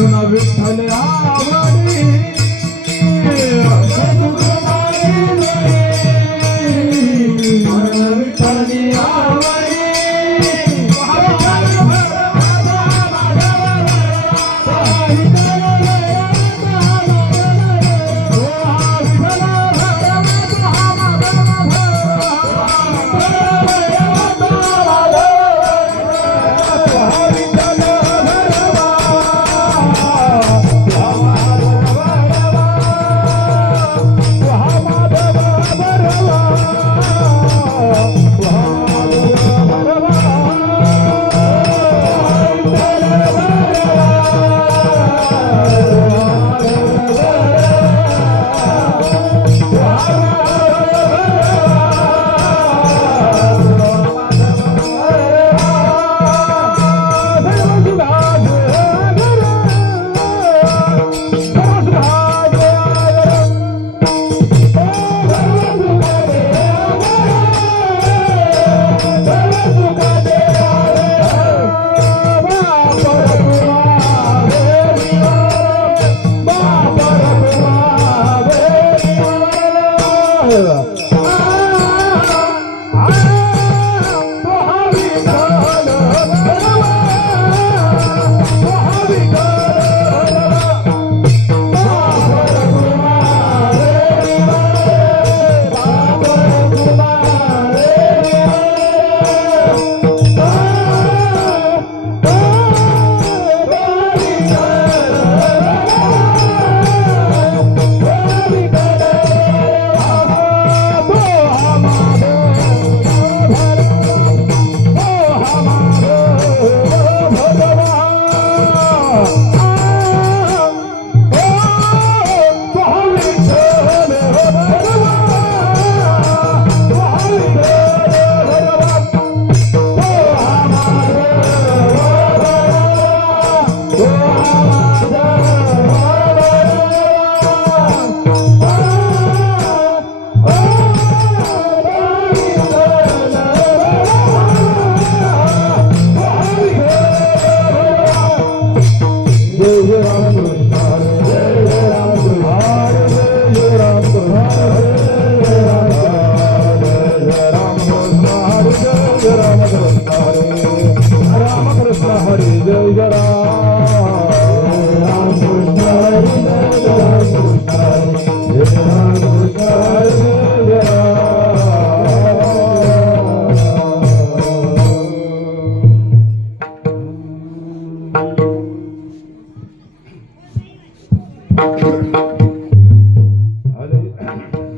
करुण विठ्ठल आवडी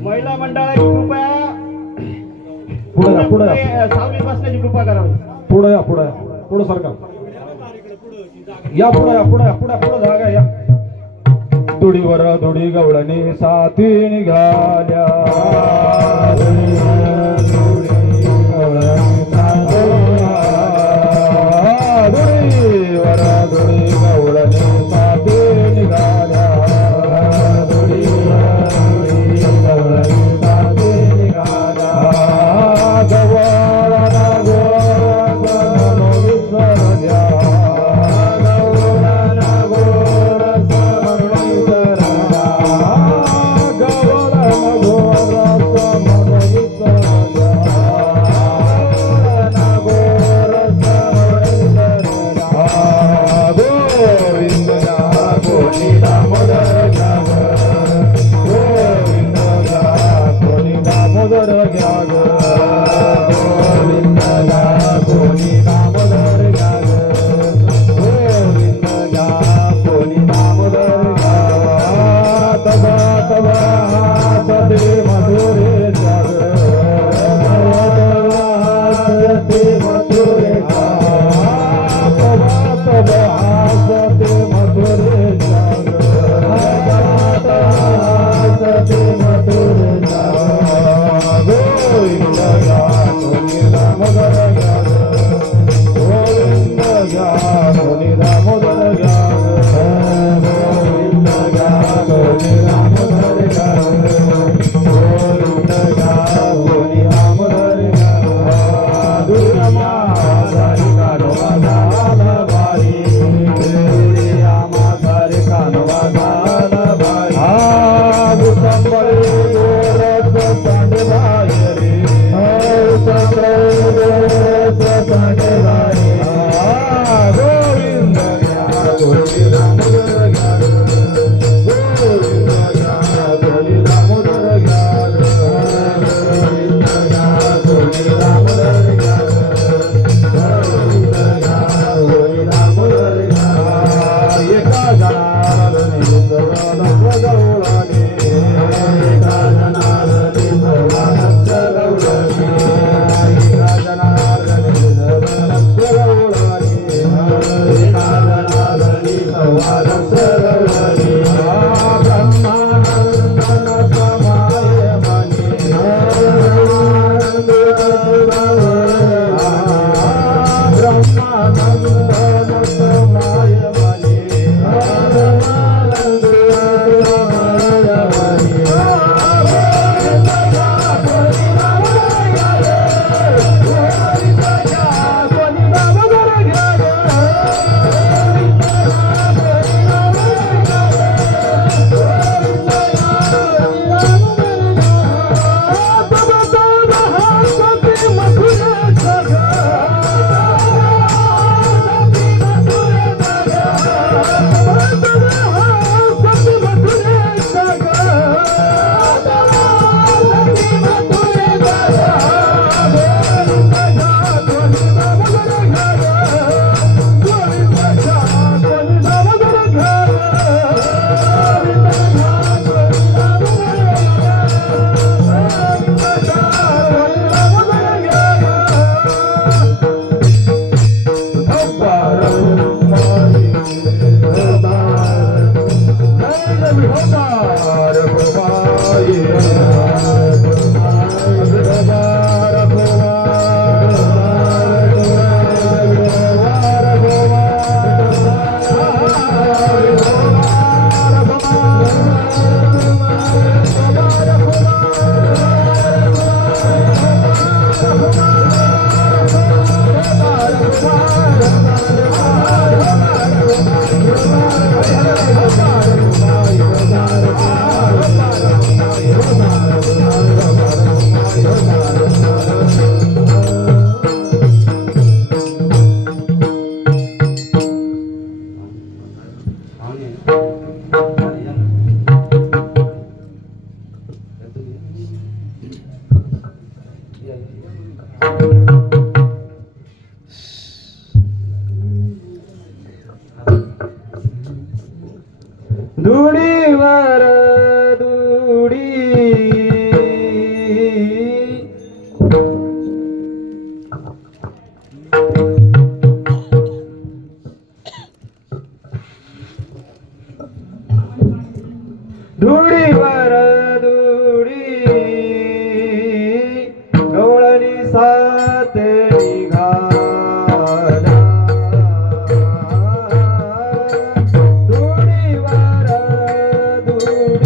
महिला मंडळाची कृपया पुढे सावली बसण्याची कृपा करावी. पुढे सरकार या पुढे जागा या. दुडीवर दुडी गवळणी साथी निघाल्या दुडीवर दुडी गवळणी साथी निघाल्या गवळण घोर धोळी दामोदर घ्या गोविंद घ्या धोळी दामोदर घ्या गोविंद घ्या धोळी दामोदर घ्या गोविंद घ्या धोळी दामोदर घ्या एका जनार्दनी सर्वानंद गौराणी एका जनार्दनी सर्वानंद गौराणी एका जनार्दनी सर्वानंद गौराणी एका जनार्दनी सर्वानंद गौराणी ब्रह्मानंदन समाय मनी ब्रह्मानंदन समाय मनी दुडीवर दुडी दुडीवर दुडी गवळणी सात निघाला दुडीवर दुडी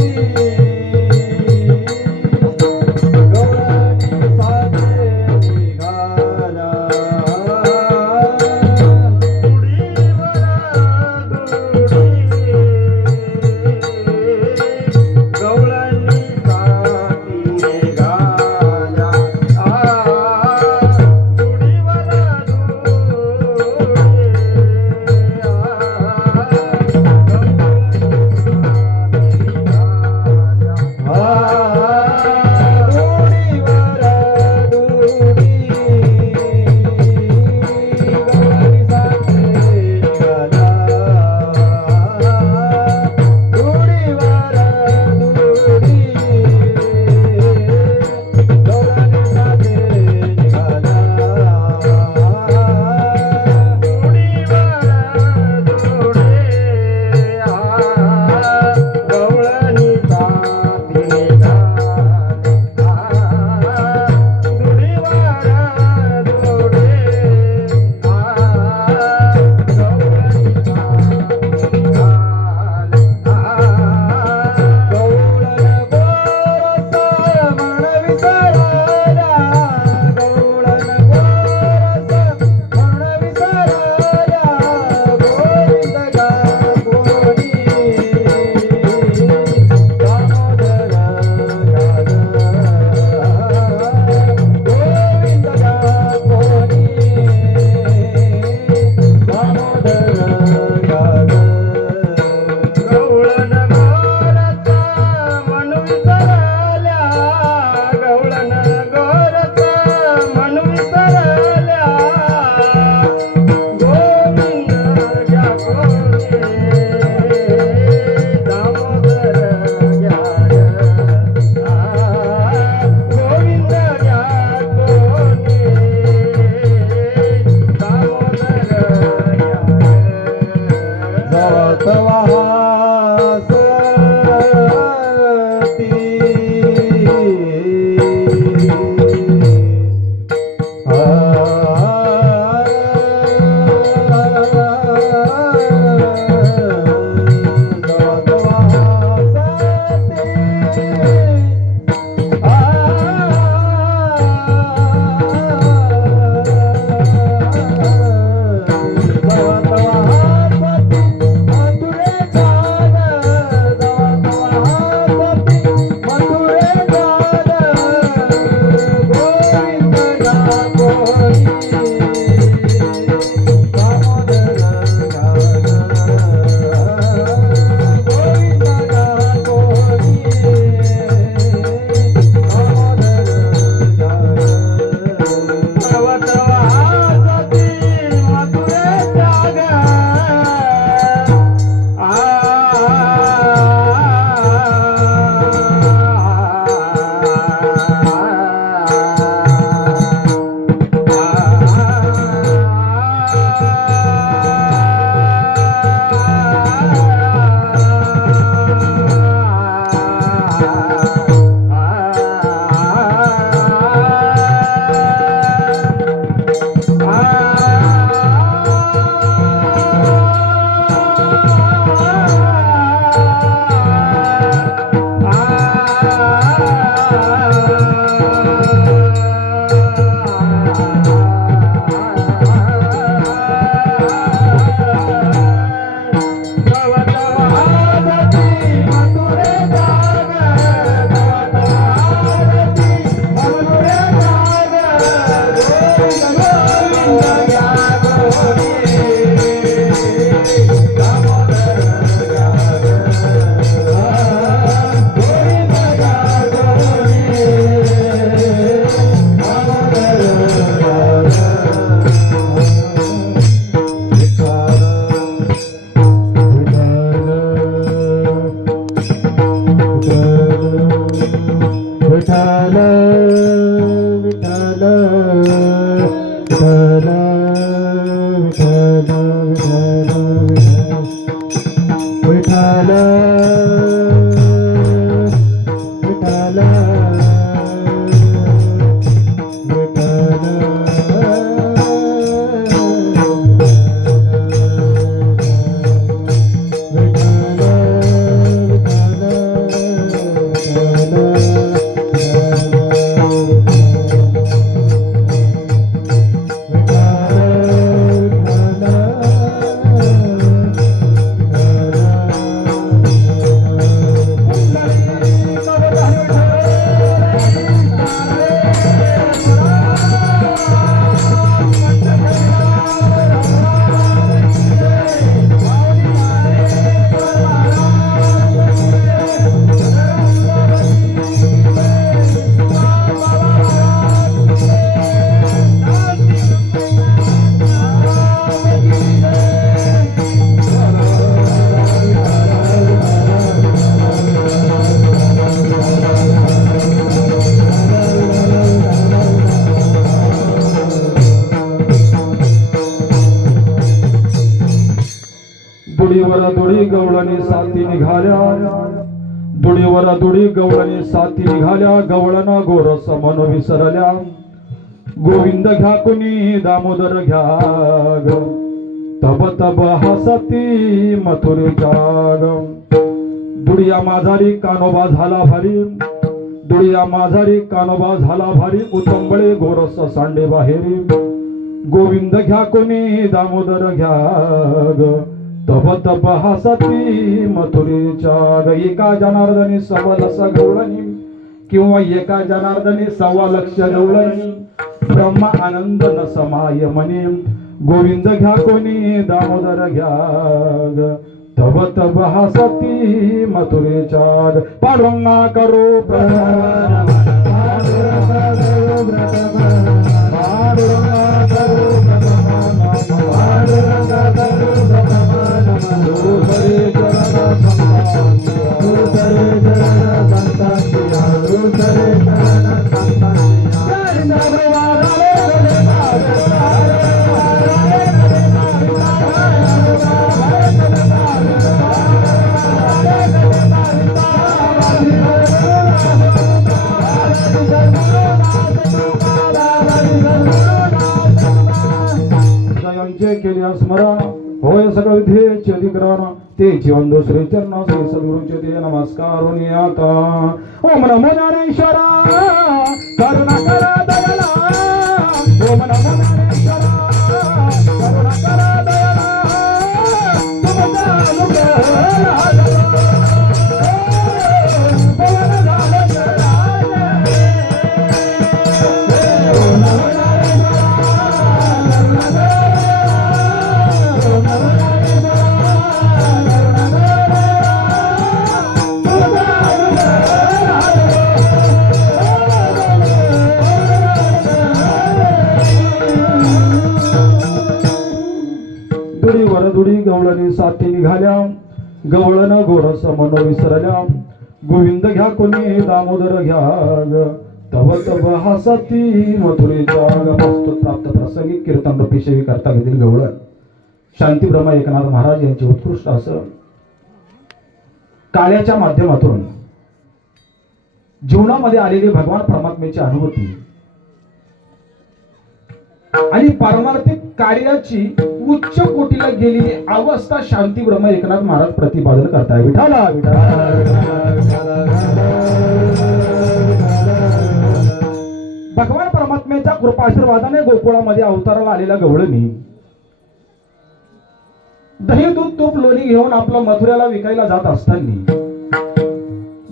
दुडी गवळणी साथी निघाल्या, दुडीवर दुडी गवळणी साथी निघाल्या, गवळण गोरस मन विसरल्या. गोविंद घ्या कुणी दामोदर घ्या ग, तब तब हसती मथुरेच्या ग. दुडिया माझारी कानोबा झाला भारी, दुडिया माझारी कानोबा झाला भारी, उचंबळे गोरस सांडे बाहेरी. गोविंद घ्या कोणी दामोदर घ्या ग, तब तब हसती मथुरेच्या ग. एका जनार्दनी सव्वा लक्ष गवळणी, किंवा एका जनार्दनी सव्वा लक्ष गवळणी, ब्रह्म आनंद न समाय म्हणे. गोविंद घ्या कोणी दामोदर घ्या ग, तब तब हसती मथुरेच्या ग. पांडुरंगा करो प्रणाम, Bye. सकळ विधेचे अधिकरण ते जीवन श्री चरण श्री सद्गुरूंचे ते नमस्कार आता ओम नमो ज्ञानेश्वरा करुणा करा दयाला ओम नमो ज्ञानेश्वरा करुणा करा दयाला तुमचा अनुग्रह दुडी गवळणी साथी निघाल्या गवळण गोरस मन विसरल्या गोविंद घ्या कोणी दामोदर घ्या ग तव तव हासाती मथुरेच्या मस्त प्राप्त प्रसंगी कीर्तन रूपी सेवी करता घेतील गवळण शांती ब्रह्मा एकनाथ महाराज यांचे उत्कृष्ट असं कार्याच्या माध्यमातून जीवनामध्ये आलेली भगवान परमात्म्याची अनुभूती आणि पारमार्थिक कार्याची उच्च कोटीला गेलेली अवस्था शांती ब्रह्म एकनाथ महाराज प्रतिपादन करताय विठाला भगवान परमात्म्याच्या कृपाशीर्वादाने गोकुळामध्ये अवताराला आलेल्या गवळणी दही दूध तूप लोणी घेऊन आपलं मथुऱ्याला विकायला जात असताना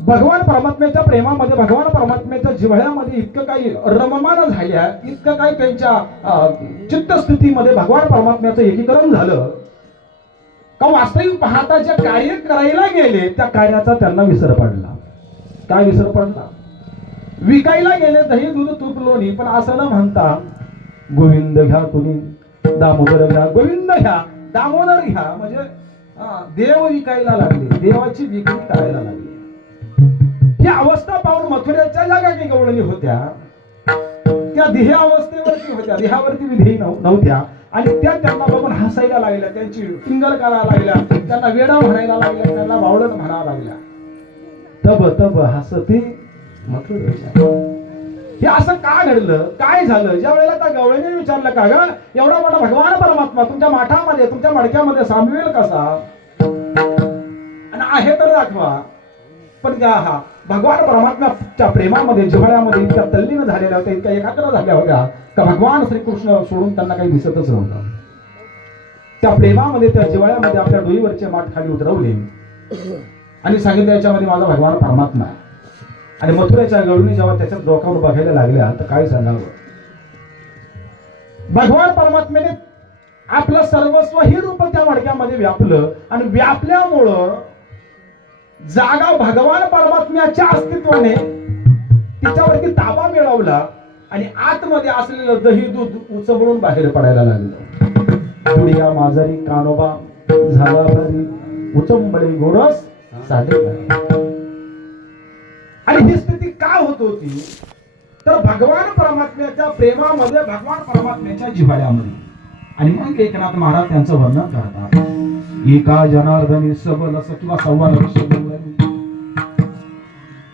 भगवान परमात्म्याच्या प्रेमामध्ये भगवान परमात्म्याच्या जिव्हाळ्यामध्ये इतकं काही रममाण झाल्या इतकं काही त्यांच्या चित्तस्थितीमध्ये भगवान परमात्म्याचं एकीकरण झालं का वास्तविक पाहता जे कार्य करायला गेले त्या कार्याचा त्यांना विसर पडला काय विसर पडला विकायला गेले दही दूध तूप लोणी पण असं न म्हणता गोविंद घ्या कुणी दामोदर घ्या गोविंद घ्या दामोदर घ्या म्हणजे देव विकायला लागले देवाची विक्री करायला लागली ही अवस्था पाहून मथुरेच्या ज्या काही गवळणी होत्या त्या देह अवस्थेवरती होत्या देहावरती विधेयी नव्हत्या आणि त्या त्यांना बघून हसायला लागल्या त्यांची टिंगल करायला लागल्या त्यांना वेडा म्हणायला लागल्या त्यांना बावळट म्हणायला लागल्या तब तब हसती मथुरेच्या हे असं का घडलं काय झालं ज्या वेळेला त्या गवळीने विचारलं का ग एवढा मोठा भगवान परमात्मा तुमच्या माठामध्ये तुमच्या मडक्यामध्ये सामील कसा आणि आहे तर दाखवा पण त्या हा भगवान परमात्म्याच्या प्रेमामध्ये जिव्हाळ्यामध्ये इतक्या तल्लीन झालेल्या होत्या इतक्या एकाग्र झाल्या होत्या का भगवान श्रीकृष्ण सोडून त्यांना काही दिसतच नव्हतं त्या प्रेमामध्ये त्या जिव्हाळ्यामध्ये आपल्या डोईवरचे माठ खाली उतरवले आणि सांगितलं याच्यामध्ये माझा भगवान परमात्मा आहे आणि मथुरेच्या गवळणी जेव्हा त्याच्यात डोकावर बघायला लागल्या तर काय सांगावं भगवान परमात्म्याने आपलं सर्वस्व ही रूप त्या मडक्यामध्ये व्यापलं आणि व्यापल्यामुळं जागा भगवान परमात्म्याच्या अस्तित्वाने तिच्यावरती ताबा मिळवला आणि आतमध्ये असलेलं दही दूध उचबळून बाहेर पडायला लागलं पुढिया माझारी कानोबा झाला भरी उचंबळे गोरस साधे आणि ही स्थिती का होत होती तर भगवान परमात्म्याच्या प्रेमामध्ये भगवान परमात्म्याच्या जिव्हाळ्यामध्ये आणि मग एकनाथ महाराज त्यांचं वर्णन करतात एका जनार्दनी सबल असं किंवा सव्वा लक्ष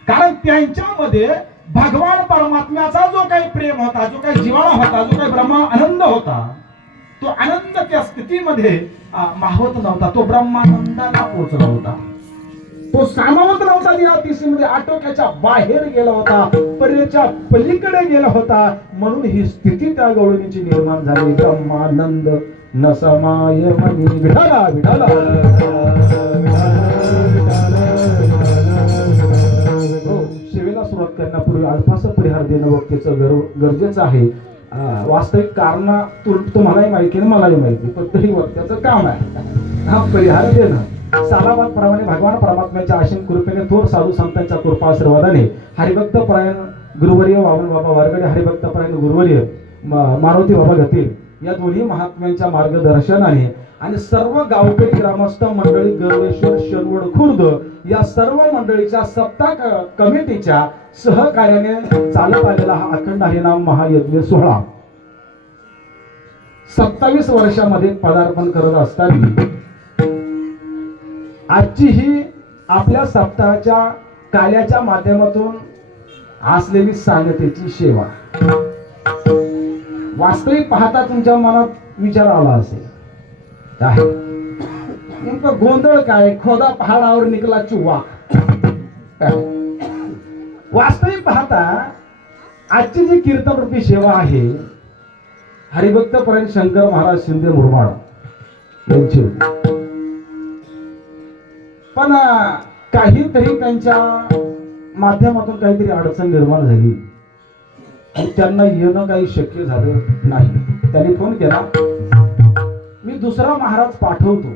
कारण त्यांच्यामध्ये भगवान परमात्म्याचा जो काही प्रेम होता जो काही जिव्हाळा होता जो काही ब्रह्मा आनंद होता तो आनंद त्या स्थितीमध्ये मावत नव्हता तो ब्रह्मानंदाला पोहोचला होता तो सामावत नव्हता या तिसरीमध्ये आटोक्याच्या बाहेर गेला होता परीच्या पलीकडे गेला होता म्हणून ही स्थिती त्या गवळणीची निर्माण झाली ब्रह्मानंद न समाय मनी विठाला विठाला सेवेला सुरुवात करण्यापूर्वी अल्पासा परिहार देणं वक्तेचं गरजेचं आहे वास्तविक कारण तुम्हालाही माहिती आहे मलाही माहिती पण तरी वक्त्याचं काम आहे हा परिहार देणं सालाबाद प्रमाणे भगवान परमात्म्याच्या असीम कृपेने थोर साधू संतांच्या कृपा आशीर्वादाने हरिभक्त परायण गुरुवर्य वामन बाबा वारगडे हरिभक्त परायण गुरुवर्य मारुती बाबा गतील या दोन्ही महात्म्यांच्या मार्गदर्शनाने आणि सर्व गावकरी ग्रामस्थ मंडळी गरवेश्वर शनवड खुर्द या सर्व मंडळीच्या सप्ताह कमिटीच्या सहकार्याने चालत आलेला हा अखंड हरिनाम महायज्ञ सोहळा 27 वर्षामध्ये पदार्पण करत असताना आजची ही आपल्या सप्ताहाच्या कार्याच्या माध्यमातून असलेली सांगतेची सेवा वास्तविक पाहता तुमच्या मनात विचार आला असेल काय नेमकं गोंधळ काय, खोदा पहाडावर निघाला चुवा. वास्तविक पाहता आजची जी कीर्तन रूपी सेवा आहे हरिभक्त परायण शंकर महाराज शिंदे मुरबाड यांची होती. पण काहीतरी त्यांच्या माध्यमातून काहीतरी अडचण निर्माण झाली आणि त्यांना येणं काही शक्य झालं नाही. त्यांनी फोन केला, मी दुसरा महाराज पाठवतो,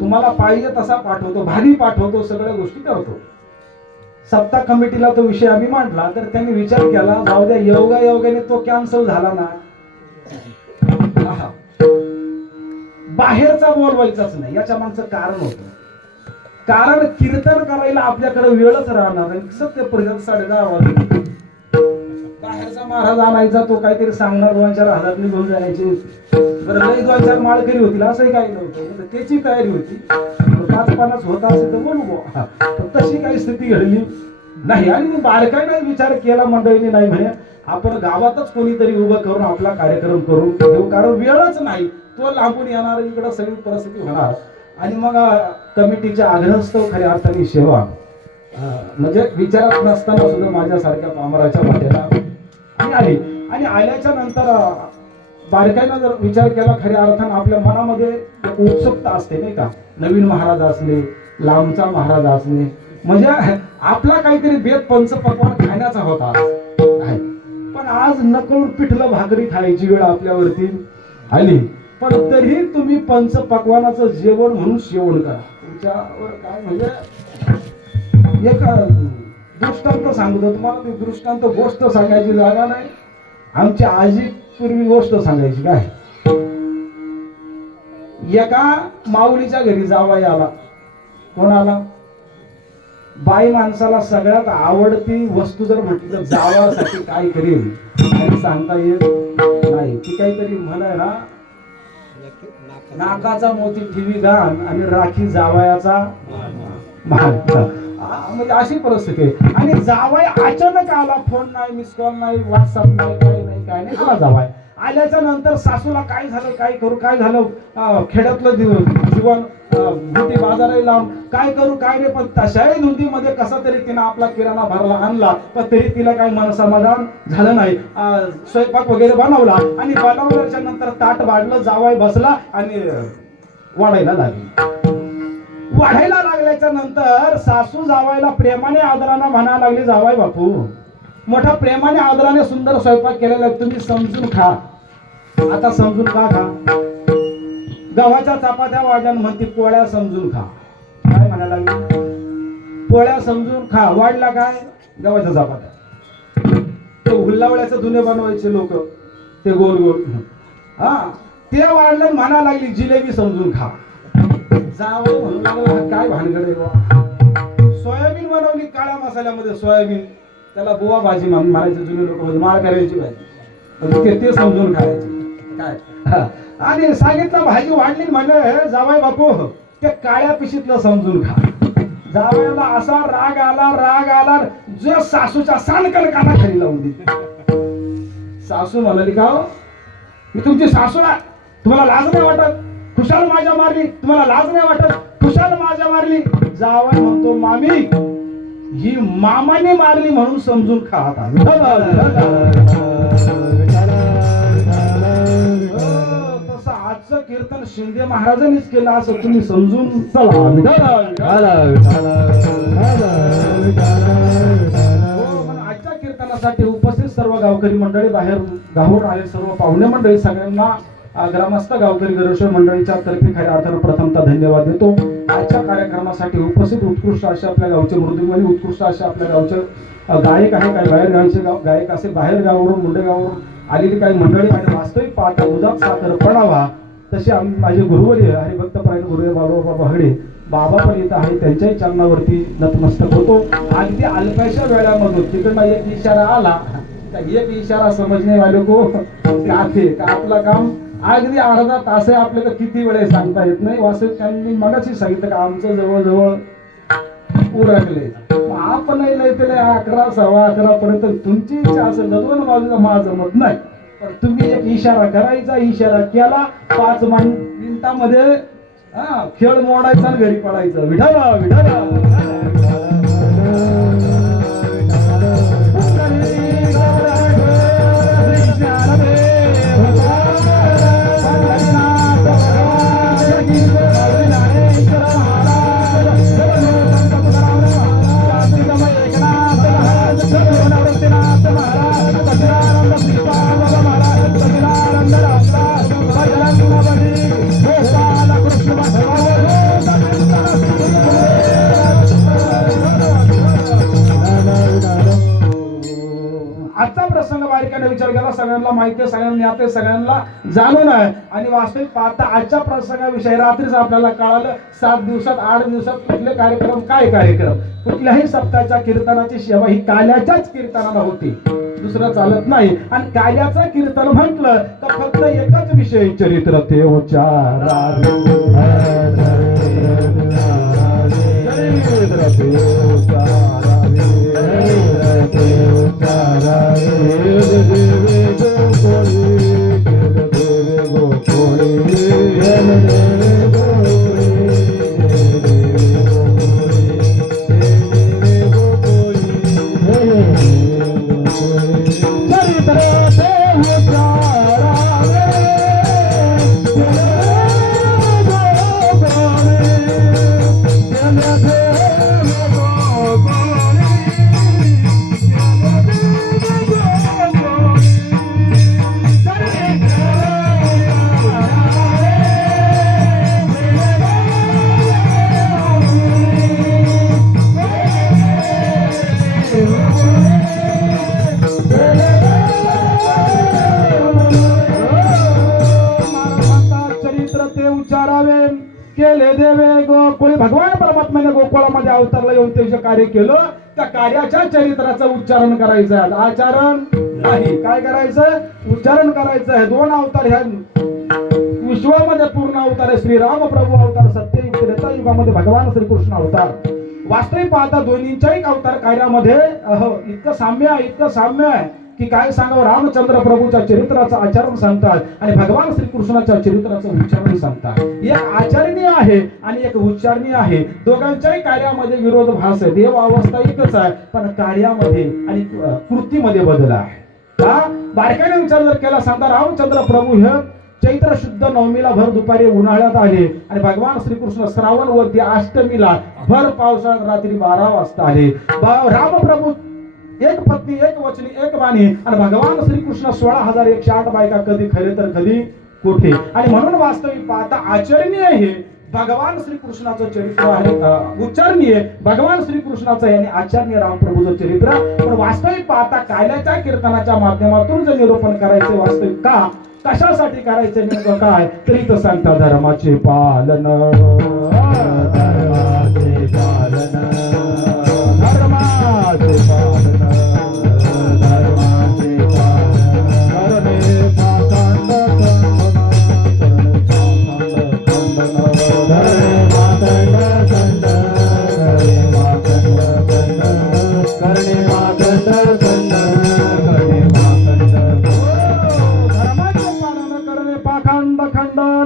तुम्हाला पाहिजे तसा पाठवतो, भारी पाठवतो, सगळ्या गोष्टी करतो. सत्ता कमिटीला तो विषय आम्ही मांडला तर त्यांनी विचार केला, जाऊ द्या, योगायोगाने तो कॅन्सल झाला ना. आहा. बाहेरचा बोलवायचाच नाही, याच्या मागचं कारण होतं. कारण कीर्तन करायला आपल्याकडे वेळच राहणार नाही. सत्य परिषद 10:30 वाजले, बाहेरचा महाराज आणायचा, तो काहीतरी सांगणार, 2-4 हजार घेऊन जायचे. बरं, लई 2-4 माळकरी होतील असंही काही नव्हतं, त्याची तयारी होती. 5-50 होता असेल तर बोलू बुवा. तशी काही स्थिती घडली नाही आणि मी बारकाईने विचार केला मंडळीने, नाही म्हणे आपण गावातच कोणीतरी उभं करून आपला कार्यक्रम करून घेऊ, कारण वेळच नाही. तो लांबून येणार, इकडं सगळी परिस्थिती होणार. आणि मग कमिटीच्या आग्रहस्तव खऱ्या अर्थाने सेवा म्हणजे विचारात नसताना सुद्धा माझ्यासारख्या पामराच्या वाट्याला आणि आली. आणि आल्याच्या नंतर बारकाईनं जर विचार केला, खऱ्या अर्थानं आपल्या मनामध्ये एक उत्सुकता असते नाही का. नवीन महाराज असले, लांबचा महाराज असणे, म्हणजे आपला काहीतरी बेत पंचपक्वान्न खाण्याचा होता आहे. पण आज नकळून पिठलं भाकरी खायची वेळ आपल्यावरती आली. पण तरी तुम्ही पंचपक्वानाचं जेवण म्हणून सेवन करा. तुमच्यावर काय म्हणजे एक दृष्टांत सांगतो तुम्हाला. ती दृष्टांत गोष्ट सांगायची जागा नाही. आमची आजी पूर्वी गोष्ट सांगायची. काय, एका माऊलीच्या घरी जावाई आला. कोण आला? बाई माणसाला सगळ्यात आवडती वस्तू जर म्हटली तर जावासाठी काय करेल आणि सांगता येत नाही. ती काहीतरी म्हणाय ना, नाकाचा मोती ठेवी गाण आणि राखी जावयाचा मान. म्हणजे अशी परिस्थिती आहे. आणि जावाय अचानक आला, फोन नाही, मिस कॉल नाही, व्हॉट्सअप नाही, काही नाही, काय नाही, आला जावाय. आल्याच्या नंतर सासूला काय झालं, काय करू, काय झालं, खेड्यातलं जीवन, भुटी बाजाराही लांब, काय करू काय नाही. पण तशाही धुंदीमध्ये कसा तरी तिनं आपला किराणा भरला आणला, पण तरी तिला काही मनसमाधान झालं नाही. स्वयंपाक वगैरे बनवला आणि बनवल्याच्या नंतर ताट वाढलं, जावाय बसला आणि वाढायला लागली. वाढायला लागल्याच्या नंतर सासू जावायला प्रेमाने आदरानं म्हणायला लागली, जावाय बापू, मोठा प्रेमाने आदराने सुंदर स्वयंपाक केलेला आहे, तुम्ही समजून खा. आता समजून का खा? गव्हाच्या चपात्या वाढल्या म्हणते पोळ्या समजून खा. काय म्हणायला लागली? पोळ्या समजून खा. वाढला काय? गव्हाच्या चपात्या. ते हुल्लावळ्याचे धुणे बनवायचे लोक, ते गोल गोल, हा, ते वाढलं. म्हणायला लागली जिलेबी समजून खा. जावं म्हणू लागला, काय भानगड आहे बा. सोयाबीन बनवली काळ्या मसाल्यामध्ये, सोयाबीन, त्याला बुवा भाजी म्हणायचे जुने लोक, म्हणजे माळ करायची भाजी, ते समजून खायचे. काय आणि सांगितलं भाजी वाढली म्हणजे जावाय बापू ते काळ्या पिशीतलं समजून खा. जावयाला असा राग आला जो सासूच्या सांडकन काना खाली लावून दिली. सासू म्हणाली, का हो, मी तुमची सासू आहे, तुम्हाला लाज नाही वाटत? खुशाल माझ्या मारली, तुम्हाला लाज नाही वाटत? खुशाल माझ्या मारली. जावय म्हणतो, मामी ही मामाने मारली म्हणून समजून खा. आता तसं आजचं कीर्तन शिंदे महाराजांनीच केलं असं तुम्ही समजून चला. आजच्या कीर्तनासाठी उपस्थित सर्व गावकरी मंडळी, बाहेर गावाहून आले सर्व पाहुणे मंडळी, सगळ्यांना ग्रामस्थ गावकरी गरोश्वर मंडळीच्या तर्फे खऱ्या अर्थानं प्रथमतः धन्यवाद देतो. आजच्या कार्यक्रमासाठी उपस्थित उत्कृष्ट असे आपल्या गावचे मृदुंगणी, उत्कृष्ट असे आपल्या गावचे गायक आहे, काही बाहेर गावचे गायक असे, बाहेर गावावरून मुंडेगावरून आलेली काही मंडळी आणि वास्तविक पाहता उदास साखर पडावा तसे माझे गुरुवर्य हरिभक्त परायण गुरुदेव बाबा बहडे बाबा पण येत आहे, त्यांच्याही चरणावरती नतमस्तक होतो. अगदी अल्पशा वेळामधून तिकडनं एक इशारा आला, एक इशारा समजणे वाले को का आपलं काम अगदी अर्धा तास आहे, आपल्याला किती वेळ सांगता येत नाही. वास्तविक त्यांनी मगाशी सांगितलं का आमचं जवळजवळ उरकले, आपण नाही त्याला 11, 11:15 पर्यंत तुमची इच्छा असेल दोन बाजूला माझं जमत नाही, पण तुम्ही एक इशारा करायचा, इशारा केला 5 मिनिटामध्ये हा खेळ मोडायचा आणि घरी पडायचं. विठाला विठाला आजचा प्रसंग बारीकाने विचार केला, सगळ्यांना माहिती आहे, सगळ्यांना ज्ञात आहे, सगळ्यांना जाणून आहे. आणि वास्तविक पाहता आजच्या प्रसंगाविषयी रात्रीच आपल्याला कळालं. 7 दिवसात 8 दिवसात कुठले कार्यक्रम, काय कार्यक्रम, कुठल्याही सप्ताहाच्या कीर्तनाची सेवा ही काल्याच्याच कीर्तनाला होती, दुसरं चालत नाही. आणि काल्याचं कीर्तन म्हटलं तर फक्त एकच विषय, चरित्र ते उच्चारावे, चरित्र ते उच्चारावे, केले देवे गोकुळी. भगवान परमात्म्याने गोकुळामध्ये अवतरला येऊन ते जे कार्य केलं त्या कार्याच्या चरित्राचं उच्चारण करायचं आहे, आचरण नाही. काय करायचं? उच्चारण करायचं आहे. 2 अवतार ह्या विश्वामध्ये पूर्ण अवतार आहे. श्रीराम प्रभू अवतार, सत्ययुग त्रेता युगामध्ये भगवान श्रीकृष्ण अवतार. वास्तविक पाहता दोन्हींच्याही अवतार कार्यामध्ये इतकं साम्य आहे, इतकं साम्य आहे की काय सांगावं. रामचंद्र प्रभूच्या चरित्राचं आचरण सांगतात आणि भगवान श्रीकृष्णाच्या चरित्राचं उच्चारण सांगतात. एक आचरणीय आहे आणि एक उच्चारणीय आहे. दोघांच्याही कार्यामध्ये विरोधाभास आहे. देव अवस्था एकच आहे, पण कार्यामध्ये आणि कृतीमध्ये बदल आहे. हा बारकाईने विचार जर केला, सांगता रामचंद्र प्रभू हे चैत्र शुद्ध नवमीला भर दुपारी उन्हाळ्यात आले आणि भगवान श्रीकृष्ण श्रावण वरती अष्टमीला भर पावसाळ्यात रात्री 12 वाजता आले. रामप्रभू एक पत्नी, एक वचनी, एक वाणी, आणि भगवान श्रीकृष्ण 16,108 बायका, कधी खरे तर कधी कोठे. आणि म्हणून वास्तविक पाहता आचरणीय हे भगवान श्रीकृष्णाचं चरित्र आहे, उच्चारणीय भगवान श्रीकृष्णाचं आहे आणि आचरणीय रामप्रभूचं चरित्र. पण वास्तविक पाहता काल्याच्या कीर्तनाच्या माध्यमातून जे निरूपण करायचे, वास्तविक का कशासाठी करायचे, नेमकं काय, तरी तर सांगता धर्माचे पालन, धर्माचे पालन, धर्माचे पालन,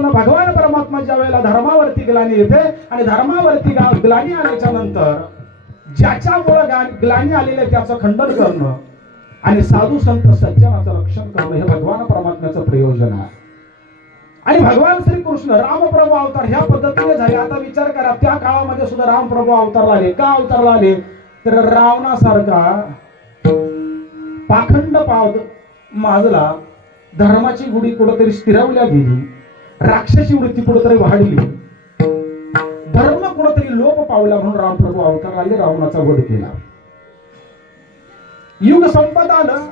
भगवान परमात्मा ज्या वेळेला धर्मावरती ग्लानी येते आणि धर्मावरती ग्लानी आल्याच्या नंतर ज्याच्यामुळे ग्लानी आलेले त्याचं खंडन करणं आणि साधू संत सज्जनाचं रक्षण करणं हे भगवान परमात्म्याचं प्रयोजन आहे. आणि भगवान श्रीकृष्ण रामप्रभू अवतार ह्या पद्धतीने झाले. आता विचार करा, त्या काळामध्ये सुद्धा रामप्रभू अवतारला आले. का अवतारला आले? तर रावणासारखा पाखंड माजला, धर्माची गुढी कुठेतरी स्थिरावल्या गेली, राक्षसी वृत्ती कुठेतरी वाढली, धर्म कुठेतरी लोप पावला, म्हणून रामप्रभू अवतार आले, रावणाचा वध केला. युग संपत आलं.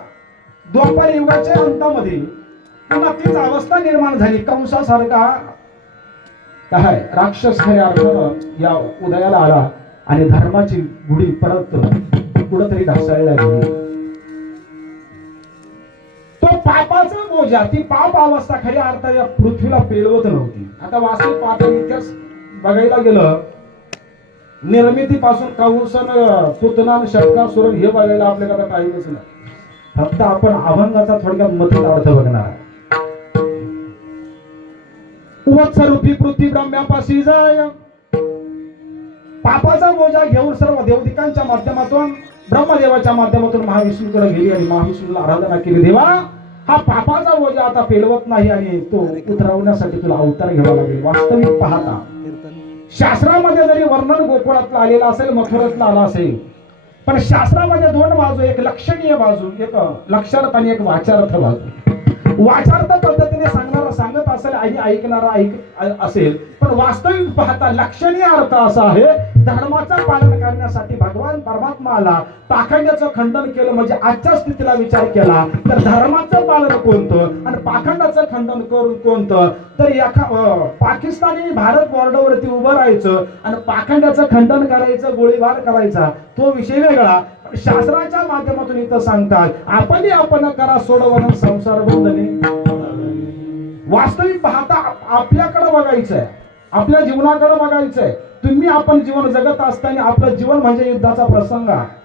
द्वापार युगाच्या अंतामध्ये पुन्हा तीच अवस्था निर्माण झाली. कंसासारखा काय राक्षस खऱ्या अर्थानं या उदयाला आला आणि धर्माची गुढी परत कुठेतरी ढासळल्या गेली. तो पापाचा बोजा, ती पाप अवस्था खऱ्या अर्थाने या पृथ्वीला पेलवत नव्हती. आता वास्तविक पाहता इतिहास बघायला गेलं, निर्मितीपासून कंसन, पुतना, शतकासुर हे बघायला आपल्याकडे काहीच नाही. फक्त आपण अभंगाचा थोडक्यात मथित अर्थ बघणार. वत्सरूपी पृथ्वी ब्रह्म्यापाशी जाय. पापाचा बोजा घेऊन सर्व देवदिकांच्या माध्यमातून ब्रह्मदेवाच्या माध्यमातून महाविष्णूकडे गेली आणि महाविष्णूला आराधना केली. देवा, हा पापाचा बोजा आता पेलवत नाही आणि तो उतरवण्यासाठी तुला अवतार घ्यावा लागेल. वास्तविक पाहता शास्त्रामध्ये जरी वर्णन गोकुळातलं आलेलं असेल, मथुरातलं आलं असेल, पण शास्त्रामध्ये दोन बाजू, एक लक्षणीय बाजू, एक लक्षार्थ आणि एक वाचार्थ बाजू. वाचार्थ पद्धतीने सांगणारा सांगत असेल आणि ऐकणारा असेल, पण वास्तविक पाहता लक्षणीय अर्थ असा आहे, धर्माचं पालन करण्यासाठी भगवान परमात्मा आला, पाखंडाचं खंडन केलं. म्हणजे आजच्या स्थितीला विचार केला तर धर्माचं पालन कोणतं आणि पाखंडाचं खंडन करून कोणतं. तर पाकिस्तानी भारत बॉर्डरवरती उभं राहायचं आणि पाखंडाचं खंडन करायचं, गोळीबार करायचा, तो विषय वेगळा. शास्त्राच्या माध्यमातून इथं सांगतात, आपण करा सोडवणं संसार बंधने. वास्तविक पाहता आपल्याकडे बघायचंय, आपल्या जीवनाकडे बघायचंय. तुम्ही आपण जीवन जगत असताना आपलं जीवन म्हणजे युद्धाचा प्रसंग आहे.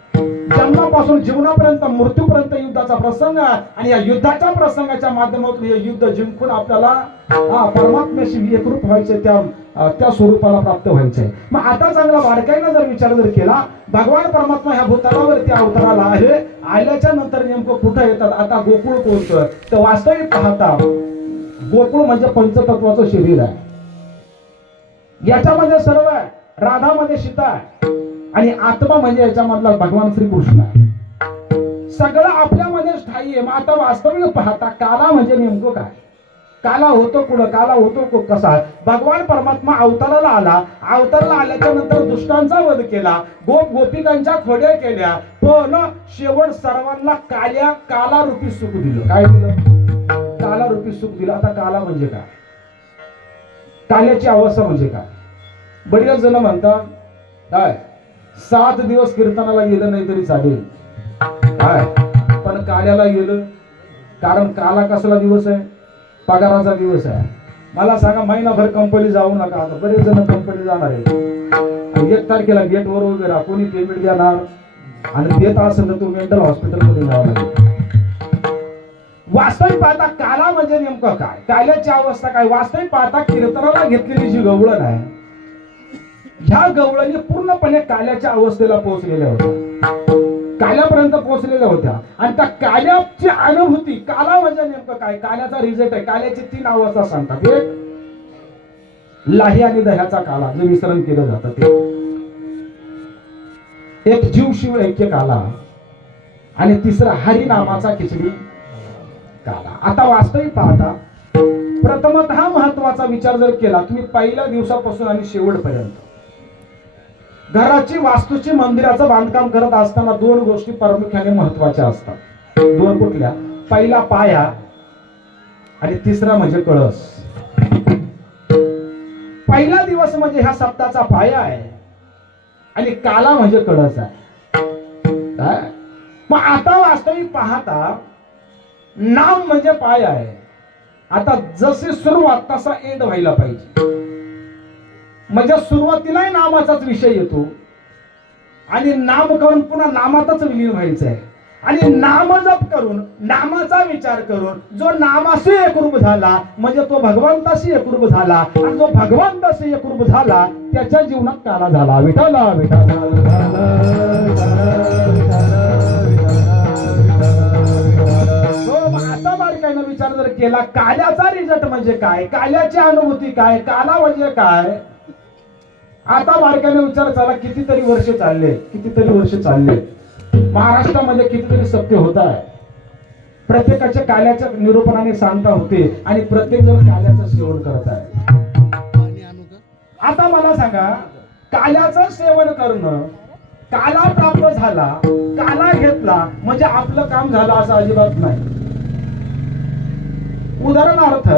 जन्मापासून जीवनापर्यंत, मृत्यूपर्यंत युद्धाचा प्रसंग आहे. आणि या युद्धाच्या प्रसंगाच्या माध्यमातून हे युद्ध जिंकून आपल्याला परमात्म्याशी एकरूप व्हायचे, त्या स्वरूपाला प्राप्त व्हायचंय. मग आता चांगला बारकाईनं जर विचार जर केला, भगवान परमात्मा ह्या भूतलावरती अवताराला आहे. आल्याच्या नंतर नेमकं कुठं येतात, आता गोकुळ कोणतं. तर वास्तविक पाहता गोकुळ म्हणजे पंचतत्वाचं शरीर आहे. याच्यामध्ये सर्व आहे. राधामध्ये सीता आहे आणि आत्मा म्हणजे याच्यामधला भगवान श्रीकृष्ण आहे. सगळं आपल्यामध्ये ठाई आहे. मग आता वास्तविक पाहता काला म्हणजे नेमकं काय, काला होतो कुठं, काला होतो कसा. भगवान परमात्मा अवताराला आला. अवताराला आल्याच्या नंतर दुष्टांचा वध केला, गोपिकांच्या खोड्या केल्या, पण शेवट सर्वांना काला रूपी सुख दिलं. काय दिलं? काला रूपी सुख दिलं. आता काला म्हणजे काय, काल्याची अवस्था म्हणजे काय. बरेच जण म्हणतात काय 7 दिवस कीर्तनाला गेलं नाही तरी चालेल काय, पण काल्याला गेलं. कारण काला कसला दिवस आहे, पगाराचा दिवस आहे. मला सांगा, महिनाभर कंपनी जाऊ नका. आता बरेच जण कंपनी जाणार आहे, 1 तारखेला गेटवर उभे राहा, कोणी पेमेंट देणार आणि देत असेल तर तो मेंटल हॉस्पिटलमध्ये जावं लागेल. वास्तविक पाहता काला म्हणजे नेमकं काय, काल्याची अवस्था काय. वास्तविक पाहता कीर्तनाला घेतलेली जी गवळण आहे, ह्या गवळणी पूर्णपणे काल्याच्या अवस्थेला पोहोचलेल्या होत्या, काल्यापर्यंत पोहोचलेल्या होत्या. आणि त्या काल्याची अनुभूती, काला म्हणजे नेमकं काय, काल्याचा रिझल्ट आहे. काल्याची 3 अवस्था सांगतात. एक लाही आणि दह्याचा काला, जे मिश्रण केलं जातं ते. एक जीव शिव ऐक्य काला आणि तिसरा हरिनामाचा खिचडी काला. आता वास्तविक पाहता प्रथमतः महत्वाचा विचार जर केला तुम्ही, पहिल्या दिवसापासून आणि शेवटपर्यंत घराची, वास्तूची, मंदिराचं बांधकाम करत असताना 2 गोष्टी प्रामुख्याने महत्वाच्या असतात. 2 कुठल्या? पहिला पाया आणि तिसरा म्हणजे कळस. पहिला दिवस म्हणजे ह्या सप्ताहाचा पाया आहे आणि काला म्हणजे कळस आहे. मग आता वास्तविक पाहता नाम म्हणजे पाय आहे. आता जशी सुरुवात तसा एंड व्हायला पाहिजे. म्हणजे सुरुवातीलाही नामाचाच विषय येतो आणि नाम करून पुन्हा नामातच विलीन व्हायचं आहे. आणि नाम जप करून, नामाचा विचार करून जो नामाशी एकरूप झाला म्हणजे तो भगवंताशी एकरूप झाला. आणि जो भगवंताशी एकरूप झाला त्याच्या जीवनात काला झाला. विठाला आता बारकाईनं विचार जर केला, काल्याचा रिझल्ट म्हणजे काय, काल्याची अनुभूती काय, काला म्हणजे काय. आता बारकाईनं विचार चाला, कितीतरी वर्ष चालले, महाराष्ट्रामध्ये कितीतरी सत्य होत आहे. प्रत्येकाच्या काल्याच्या निरूपणाने सांगता होते आणि प्रत्येक जण काल्याचं सेवन करत आहे. आता मला सांगा, काल्याचं सेवन करणं, काला प्राप्त झाला, काला घेतला म्हणजे आपलं काम झालं असं अजिबात नाही. उदाहरणार्थ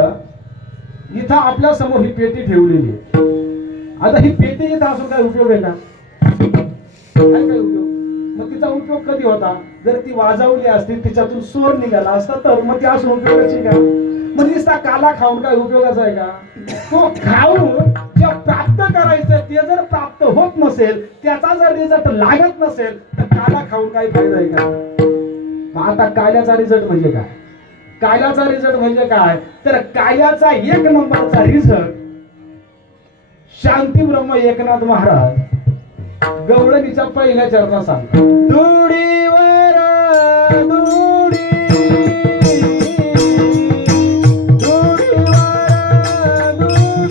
इथं आपल्या समोर ही पेटी ठेवलेली आहे. आता ही पेटी इथं असून काय उपयोग आहे का? काय उपयोग? मग तिचा उपयोग कधी होता? जर ती वाजवली असती, तिच्यातून स्वर निघाला असता तर मग ती असून उपयोगाची का? मग नुसता काला खाऊन काय उपयोगाचा आहे का? तो खाऊन जे प्राप्त करायचं ते जर प्राप्त होत नसेल, त्याचा जर रिझल्ट लागत नसेल तर काला खाऊन काय फायदा आहे का? मग आता काल्याचा रिझल्ट म्हणजे काय? काल्याचा रिझल्ट म्हणजे काय? तर काल्याचा 1 नंबरचा रिझल्ट शांती ब्रह्म एकनाथ महाराज गवळणीच्या पहिल्या चरणात सांगतात, दुडीवर दुडी, दुडीवर दुडी,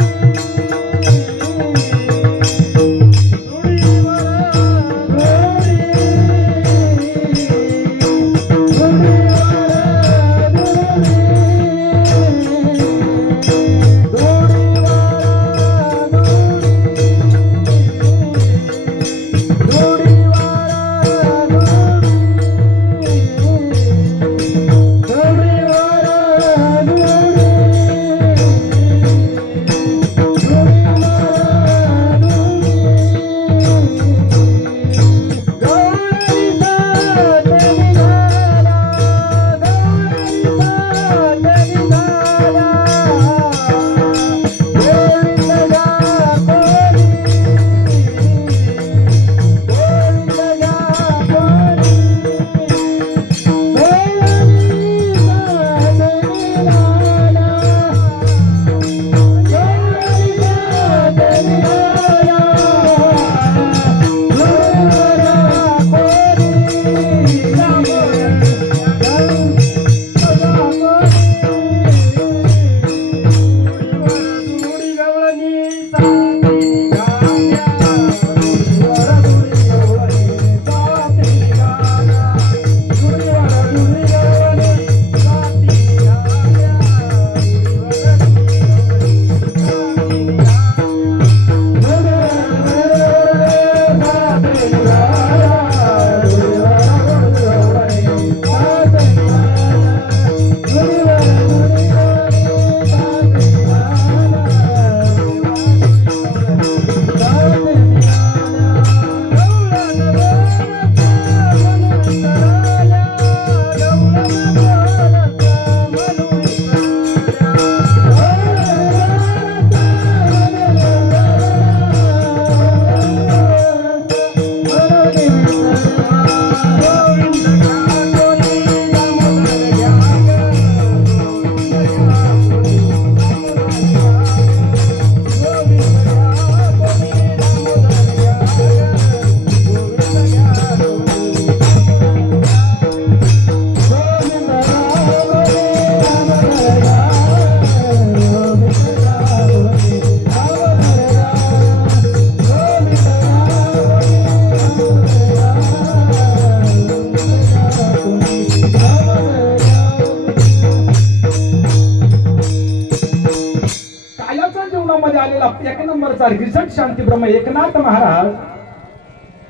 एक नंबरचा रिझल्ट शांती ब्रह्म एकनाथ महाराज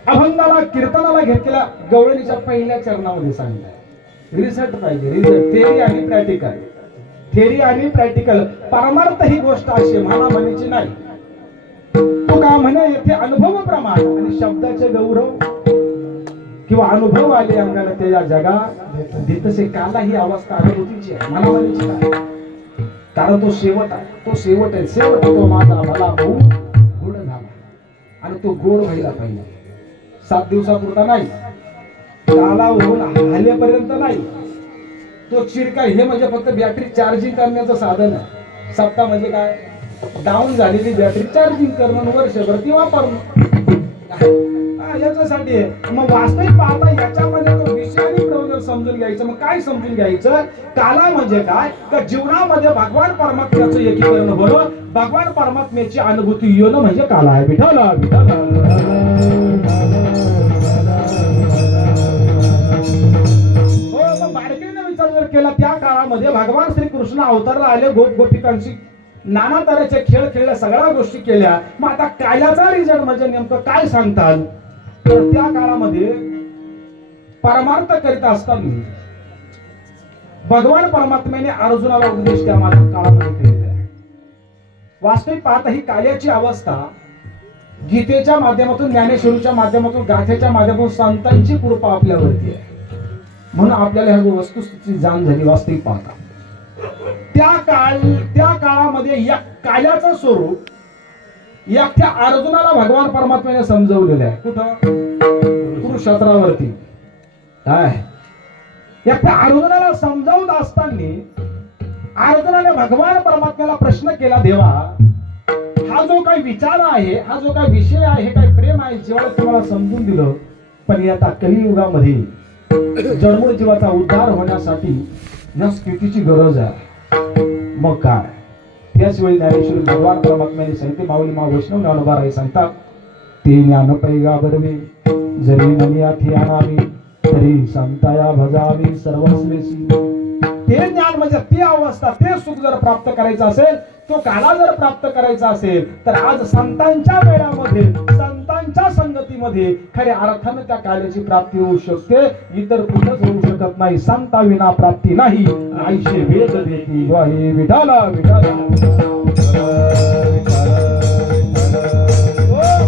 अभंगाला कीर्तनाला घेतलेल्या गवळणीच्या पहिल्या चरणामध्ये सांगितलं. रिझल्ट पाहिजे, रिझल्ट, थेरी आणि प्रॅक्टिकल. थेरी आणि प्रॅक्टिकल. परमार्थ ही गोष्ट अशी म्हणाची नाही. तो का म्हणे येथे अनुभव प्रमाण आणि शब्दाचे गौरव किंवा अनुभव आले अंगाला त्या जगात देतसे काला ही अवस्था अनुभूतीची आहे, म्हणाची नाही. कारण तो शेवट आहे, तो शेवट आहे. शेवट तो माझा मला भाऊ गोड झाला आणि तो गोड व्हायला पाहिजे. 7 दिवसापुरता नाही, काला होऊन हालेपर्यंत नाही. तो चिरका हे म्हणजे फक्त बॅटरी चार्जिंग करण्याचं साधन आहे. सप्ताह म्हणजे काय, डाऊन झालेली बॅटरी चार्जिंग करणं, वर्षभर ती वापरणं याच्यासाठी आहे. मग वास्तविक पाहता याच्यामध्ये तो विषय आणि प्रयोजन समजून घ्यायचं. मग काय समजून घ्यायचं, काला म्हणजे काय, तर जीवनामध्ये भगवान परमात्म्याचं एकीकरण होणं, भगवान परमात्म्याची अनुभूती येणं म्हणजे काला आहे. विठाला विठाला. हो, मग बारकेने विचार जर केला त्या काळामध्ये भगवान श्रीकृष्ण अवतारला आले, गोप गोपिकांशी नाना तऱ्हेचे खेळ खेळल्या, सगळ्या गोष्टी केल्या. मग आता काल्याचा रिझल्ट म्हणजे नेमकं काय सांगतात, तर त्या काळामध्ये परमार्थ करीत असताना भगवान परमात्म्याने अर्जुनाला उपदेश त्या काळामध्ये केलेला आहे. वास्तविक पाहता ही काल्याची अवस्था गीतेच्या माध्यमातून, ज्ञानेश्वरीच्या माध्यमातून, गाथेच्या माध्यमातून संतांची कृपा आपल्यावरती आहे. म्हणून आपल्याला ह्या वस्तुस्थितीची जाण झाली. वास्तविक पाहता त्या काळामध्ये या काल्याचं स्वरूप या त्या अर्जुनाला भगवान परमात्म्याने समजवलेलं आहे. कुठं, कुरुक्षेत्रावरती. काय या त्या अर्जुनाला समजावत असताना अर्जुनाने भगवान परमात्म्याला प्रश्न केला, देवा हा जो काही विचार आहे, हा जो काही विषय आहे, काही प्रेम आहे, जेव्हा तुम्हाला समजून दिलं, पण आता कलियुगामध्ये जन्मूळ जीवाचा उद्धार होण्यासाठी या स्थितीची गरज आहे. मग काय, त्याच वेळी ज्ञानेश्वर भगवान परमात्म्याने सांगितले, माऊली मा वैष्णव ज्ञानोबा सांगतात, ते ज्ञान पैगा बरवे जरी मनी आठी आणावी तरी संताया भजावी सर्वस्वेसी. ते ज्ञान म्हणजे ती अवस्था, ते सुख जर प्राप्त करायचं असेल, तो काला जर प्राप्त करायचा असेल, तर आज संतांच्या वेळामध्ये, संतांच्या संगतीमध्ये खऱ्या अर्थानं त्या काल्याची प्राप्ती होऊ शकते. इतर कुठंच होऊ शकत नाही. संताविना प्राप्ती नाही. आईशे वेद देती वाहे विठाला विठाला.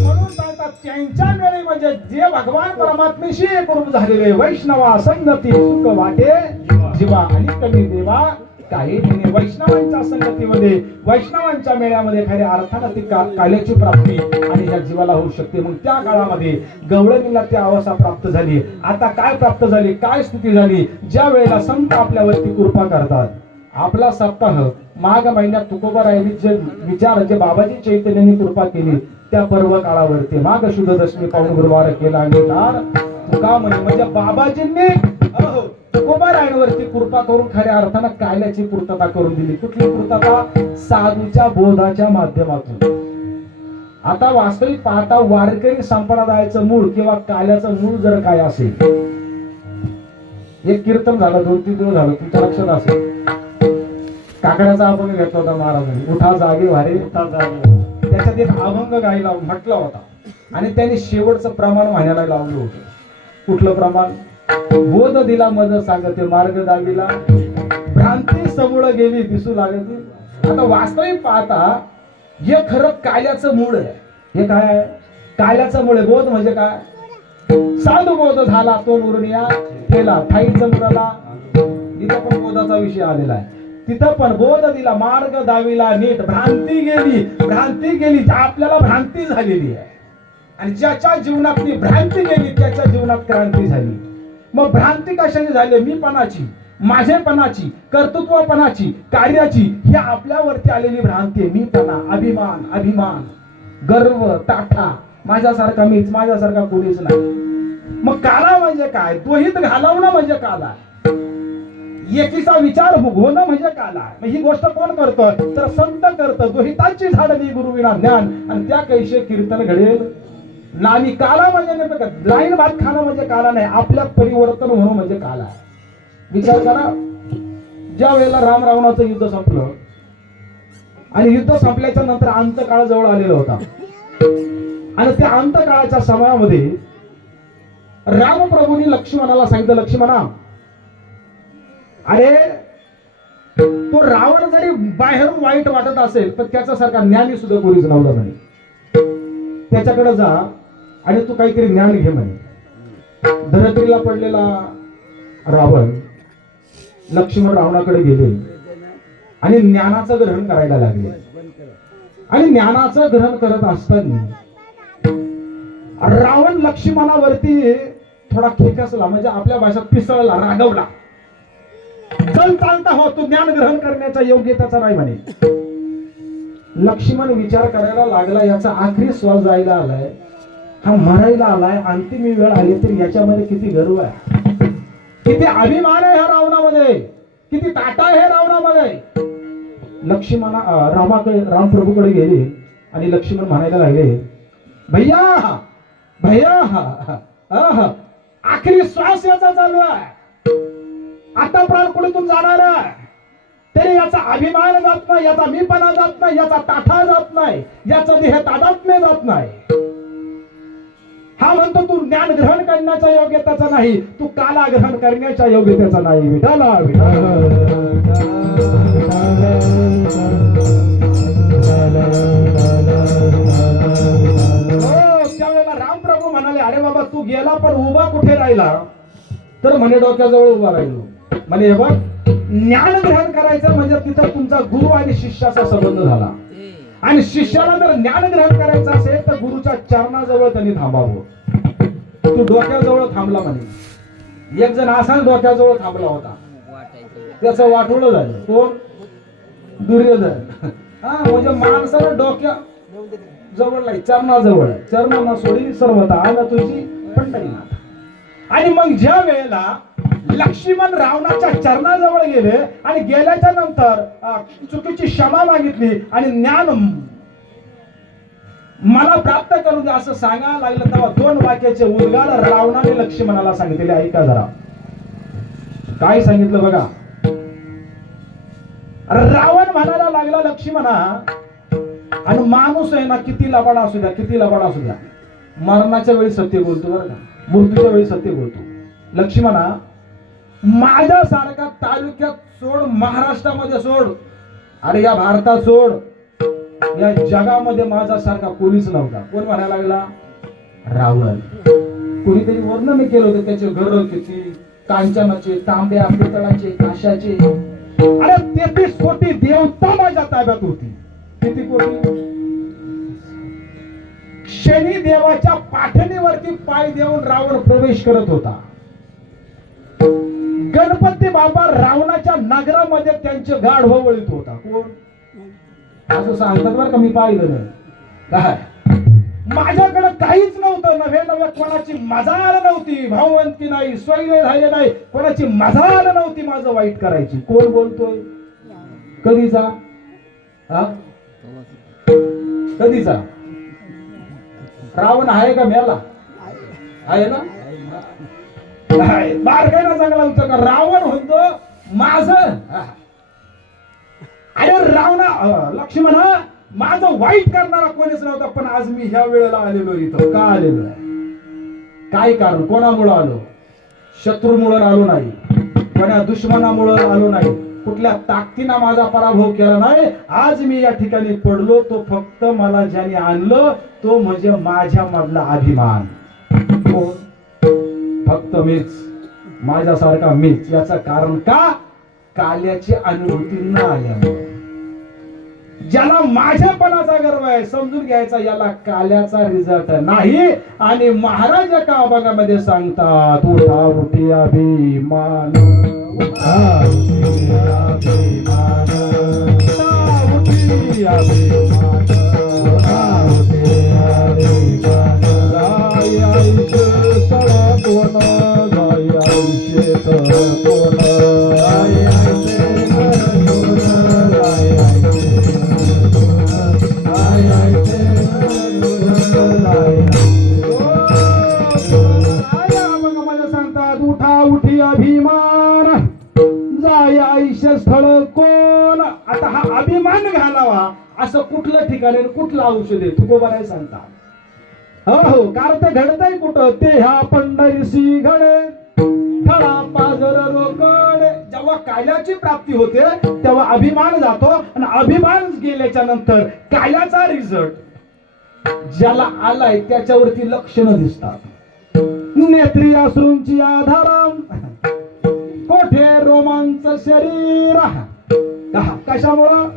म्हणून सांगतात, त्यांच्या वेळी म्हणजे जे भगवान परमात्मेशी एकरूप झालेले वैष्णवा संगती सुख वाटे जीवा आणि कमी देवा काही म्हणे. वैष्णवांच्या संगतीमध्ये, वैष्णवांच्या मेळ्यामध्ये खऱ्या अर्थानं ती काल्याची प्राप्ती आणि या जीवाला होऊ शकते. मग त्या काळामध्ये गवळणीला ती अवस्था प्राप्त झाली. आता काय प्राप्त झाली, काय स्थिती झाली, ज्या वेळेला संत आपल्यावरती कृपा करतात. आपला सप्ताह माघ महिन्यात तुकोबारायांनी जे विचार, जे बाबाजी चैतन्यांनी कृपा केली, त्या पर्व काळावरती माघ शुद्ध दशमी पाऊण गुरुवार केला अंगीकार तुका म्हणजे बाबाजींनी तुकोबारायांवरती कृपा करून खऱ्या अर्थानं काल्याची पूर्तता करून दिली. कुठली पूर्तता? साधूच्या बोधाच्या माध्यमातून. आता वास्तविक पाहता वारकरी संप्रदायाचं मूळ किंवा काल्याचं मूळ जर काय असेल, एक कीर्तन झालं, 2-3 दिवस झालं, तुमच्या लक्षात असेल, काकड्याचा अभंग घेतला होता महाराजांनी, उठा जागे वारे उठा जागे. त्याच्यात एक अभंग गायला म्हटला होता आणि त्यांनी शेवटचं प्रमाण म्हणायला लावलं होतं. कुठलं प्रमाण? बोध दिला मज सांगते मार्ग दाविला भ्रांती समूळ गेली दिसू लागली. आता वास्तविक पाहता हे खरं काल्याचं मूळ आहे. हे काय आहे? काल्याचं मूळ आहे. बोध म्हणजे काय? साधू बोध झाला तो नुरनिया केला ठाईचं मुराला. इथं पण बोधाचा विषय आलेला आहे. तिथं पण बोध दिला मार्ग दाविला नीट भ्रांती गेली. भ्रांती गेली, आपल्याला भ्रांती झालेली आहे आणि ज्याच्या जीवनात ती भ्रांती गेली त्याच्या जीवनात क्रांती झाली. मग भ्रांती कशाने झाली? मीपणाची, माझेपणाची, कर्तृत्वपणाची, कार्याची, ही आपल्यावरती आलेली भ्रांती आहे. मीपणा, अभिमान, अभिमान, गर्व, ताठा, माझ्यासारखा मीच, माझ्यासारखा कोणीच नाही. मग काला म्हणजे काय? द्वहित घालवणं म्हणजे काला. एकीचा विचार होणं म्हणजे काला. ही गोष्ट कोण करतं? तर संत करतं. द्वहिताची झाडली गुरुविना ज्ञान आणि त्या कैसे कीर्तन घडेल नामी. काला म्हणजे नेमकं लाईन भात खाणं म्हणजे काला नाही, आपल्यात परिवर्तन होणं म्हणजे काला आहे. विचार करा, ज्या वेळेला राम रावणाचं युद्ध संपलं आणि युद्ध संपल्याच्या नंतर अंतकाळ जवळ आलेला होता आणि त्या अंतकाळाच्या समयामध्ये रामप्रभूंनी लक्ष्मणाला सांगितलं, लक्ष्मणा, अरे तो रावण जरी बाहेरून वाईट वाटत असेल पण त्याच्यासारखा ज्ञानी सुद्धा कोणीच नव्हता म्हणे. त्याच्याकडे जा आणि तू काहीतरी ज्ञान घे म्हणे. धरत्रीला पडलेला रावण लक्ष्मण रावणाकडे गेले आणि ज्ञानाचं ग्रहण करायला लागले. आणि ज्ञानाचं ग्रहण करत असताना रावण लक्ष्मणावरती थोडा खेकसला, म्हणजे आपल्या भाषेत पिसळला, रागवला. चल चालता हो, तू ज्ञान ग्रहण करण्याचा योग्यताचा नाही म्हणे. लक्ष्मण विचार करायला लागला, याचा आखरी श्वास जायला आलाय, हा मरायला आलाय, अंतिम वेळ आली, तर याच्यामध्ये किती गर्व आहे, किती अभिमान आहे ह्या रावणामध्ये, किती ताटा आहे रावणामध्ये. लक्ष्मण रामप्रभूकडे गेले आणि लक्ष्मण म्हणायला लागले, भैया भैया, आखरी श्वास याचा चालू आहे, आता प्राण कुठून जाणार आहे, तरी याचा अभिमान जात नाही, याचा मीपणा जात नाही, याचा ताठा जात नाही, याचा देह तादात्म्य जात नाही. हा म्हणतो तू ज्ञान ग्रहण करण्याच्या योग्यतेचा नाही, तू काला ग्रहण करण्याच्या योग्यतेचा नाही. विठाला त्यावेळेला रामप्रभू म्हणाले, अरे बाबा तू गेला पण उभा कुठे राहिला? तर म्हणे डोक्याजवळ उभा राहिलो. म्हणे हे बघ, ज्ञान ग्रहण करायचं म्हणजे तिथं तुमचा गुरु आणि शिष्याचा संबंध झाला आणि शिष्याला जर ज्ञान ग्रहण करायचं असेल तर गुरुच्या चरणाजवळ त्यांनी थांबावं. तू डोक्याजवळ थांबला म्हणे. एक जण असाच डोक्याजवळ थांबला होता, त्याचं वाटोळं झालं. कोण? दुर्योधन. हा म्हणजे माणसाला जवळ नाही, चरणाजवळ. चरणांना सोडी सर्वता आला तुझी पंढरीनाथ. आणि मग ज्या वेळेला लक्ष्मण रावणाच्या चरणाजवळ गेले आणि गेल्याच्या नंतर चुकीची क्षमा मागितली आणि ज्ञान मला प्राप्त करू दे असं सांगायला लागलं, तेव्हा 2 वाक्याचे उद्गार रावणाने लक्ष्मणाला सांगितले. ऐका जरा काय सांगितलं बघा. रावण म्हणायला लागला लक्ष्मणा, आणि माणूस आहे ना किती लबाड असू द्या, किती लबाड असू द्या, मरणाच्या वेळी सत्य बोलतो बरं का, मृत्यूच्या वेळी सत्य बोलतो. लक्ष्मणा, माझ्यासारखा तालुक्यात सोड, महाराष्ट्रामध्ये सोड, अरे या भारतात सोड, या जगामध्ये माझ्यासारखा कोणीच नव्हता. कोण म्हणायला लागला? रावण. कोणीतरी वर्णन केलं होतं त्याचे घर किती, कांचनाचे, तांब्या पितळाचे, काशाचे. अरे 33 कोटी देवता माझ्या ताब्यात होती. किती कोटी? शनी देवाच्या पाठणीवरती पाय देऊन रावण प्रवेश करत होता. गणपती बाबा रावणाच्या नगरामध्ये त्यांचे गाढ वळीत होता. कोण? असं सांगतात बरं का, मी पाहिलं नाही. काय माझ्याकडे काहीच नव्हतं, नव्हे कोणाची मजाल नव्हती, भाववंती नाही, स्वैर्य झाले नाही, कोणाची मजाल नव्हती माझं वाईट करायची. कोण बोलतोय? कधीचा? कधीचा? रावण आहे का मेला? आहे ना? बार काय ना चांगला उत्तर का. रावण म्हणतो माझं, अरे रावणा लक्ष्मणा, माझं वाईट करणारा कोणीच नव्हता, पण आज मी ह्या वेळेला आलेलो इथं. का आलेलो आहे? काय कारण? कोणामुळं आलो? शत्रूमुळं आलो नाही, कोणा दुश्मनामुळं आलो नाही, कुठल्या ताकदीनं माझा पराभव केला नाही. आज मी या ठिकाणी पडलो तो फक्त मला ज्याने आणलं तो म्हणजे माझ्या मधला अभिमान. फक्त मीच, माझ्यासारखा मीच. याचं कारण का? काल्याची अनुभूती न आल्यामुळे. ज्याला माझ्यापणाचा गर्व आहे समजून घ्यायचा, याला काल्याचा रिझल्ट नाही. आणि महाराज एका अभंगामध्ये सांगतात, उठा उठी अभिमान, उठा उठी अभिमान, उठा उठी अभिमान, उठा उठी अभिमान. जाय आयुष्य सळा कोण, जाय आयुष्य कोण, जाय सांगतात, उठा उठी अभिमान, जाय आयुष्य स्थळ कोण. आता हा अभिमान घालावा असं कुठलं ठिकाणी कुठलं औषध आहे तुकोबा नाही सांगतात. हो, कारण ते घडतंय कुठं? ते ह्या पंढरीसी घडे, खडा पाजर रोकडे. जेव्हा काल्याची प्राप्ती होते तेव्हा अभिमान जातो, आणि अभिमान गेल्याच्या नंतर काल्याचा रिझल्ट ज्याला आलाय त्याच्यावरती लक्षणं दिसतात. नेत्री अश्रूंची आधाराम, कोठे रोमांच शरीर. कशामुळं?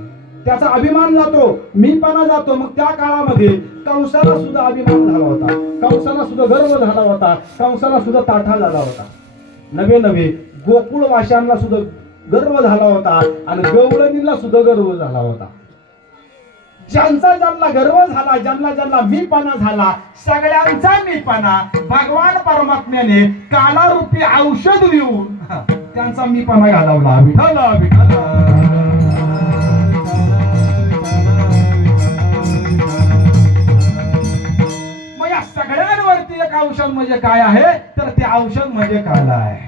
त्याचा अभिमान जातो, मीपणा जातो. मग त्या काळामध्ये कंसाला सुद्धा अभिमान झाला होता, कंसाला सुद्धा गर्व झाला होता, कंसाला सुद्धा ताठा झाला होता. नवे गोकुळवाशांना सुद्धा गर्व झाला होता, आणि गवळणीला सुद्धा गर्व झाला होता. ज्यांचा ज्यांना गर्व झाला, ज्यांना ज्यांना मीपणा झाला, सगळ्यांचा मीपणा भगवान परमात्म्याने कालारूपी औषध देऊन त्यांचा मीपणा घालवला. विठ्ठला विठ्ठला. मग या सगळ्यांवरती एक औषध म्हणजे काय आहे? तर ते औषध म्हणजे काला आहे.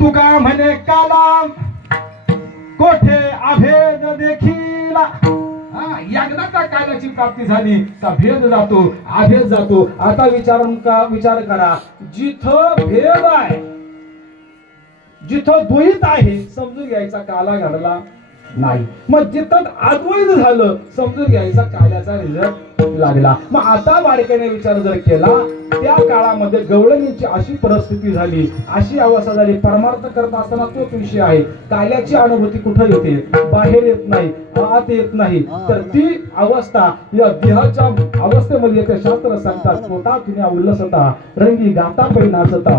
तुका म्हणे काला, कोठे अभेद देखील. एकदा काल्याची प्राप्ती झाली का भेद जातो, अभेद जातो. आता विचार करा, जिथं भेद आहे, जिथं द्वैत आहे, समजून घ्यायचा काला घडला नाही. मग जिथं अद्वैत झालं समजून घ्यायचा काल्याचा रिझल्ट लागला. मग आता बारकाईने विचार जर केला, त्या काळामध्ये गवळणीची अशी परिस्थिती झाली, अशी अवस्था झाली. परमार्थ करत असताना तोच विषय आहे, काल्याची अनुभूती कुठं येते? बाहेर येत नाही, आत येत नाही. तर ती अवस्था या देहाच्या अवस्थेमध्ये येते. शास्त्र सांगतात, पोटा तुन्या उल्लसता, रंगी गाता पै नाचता,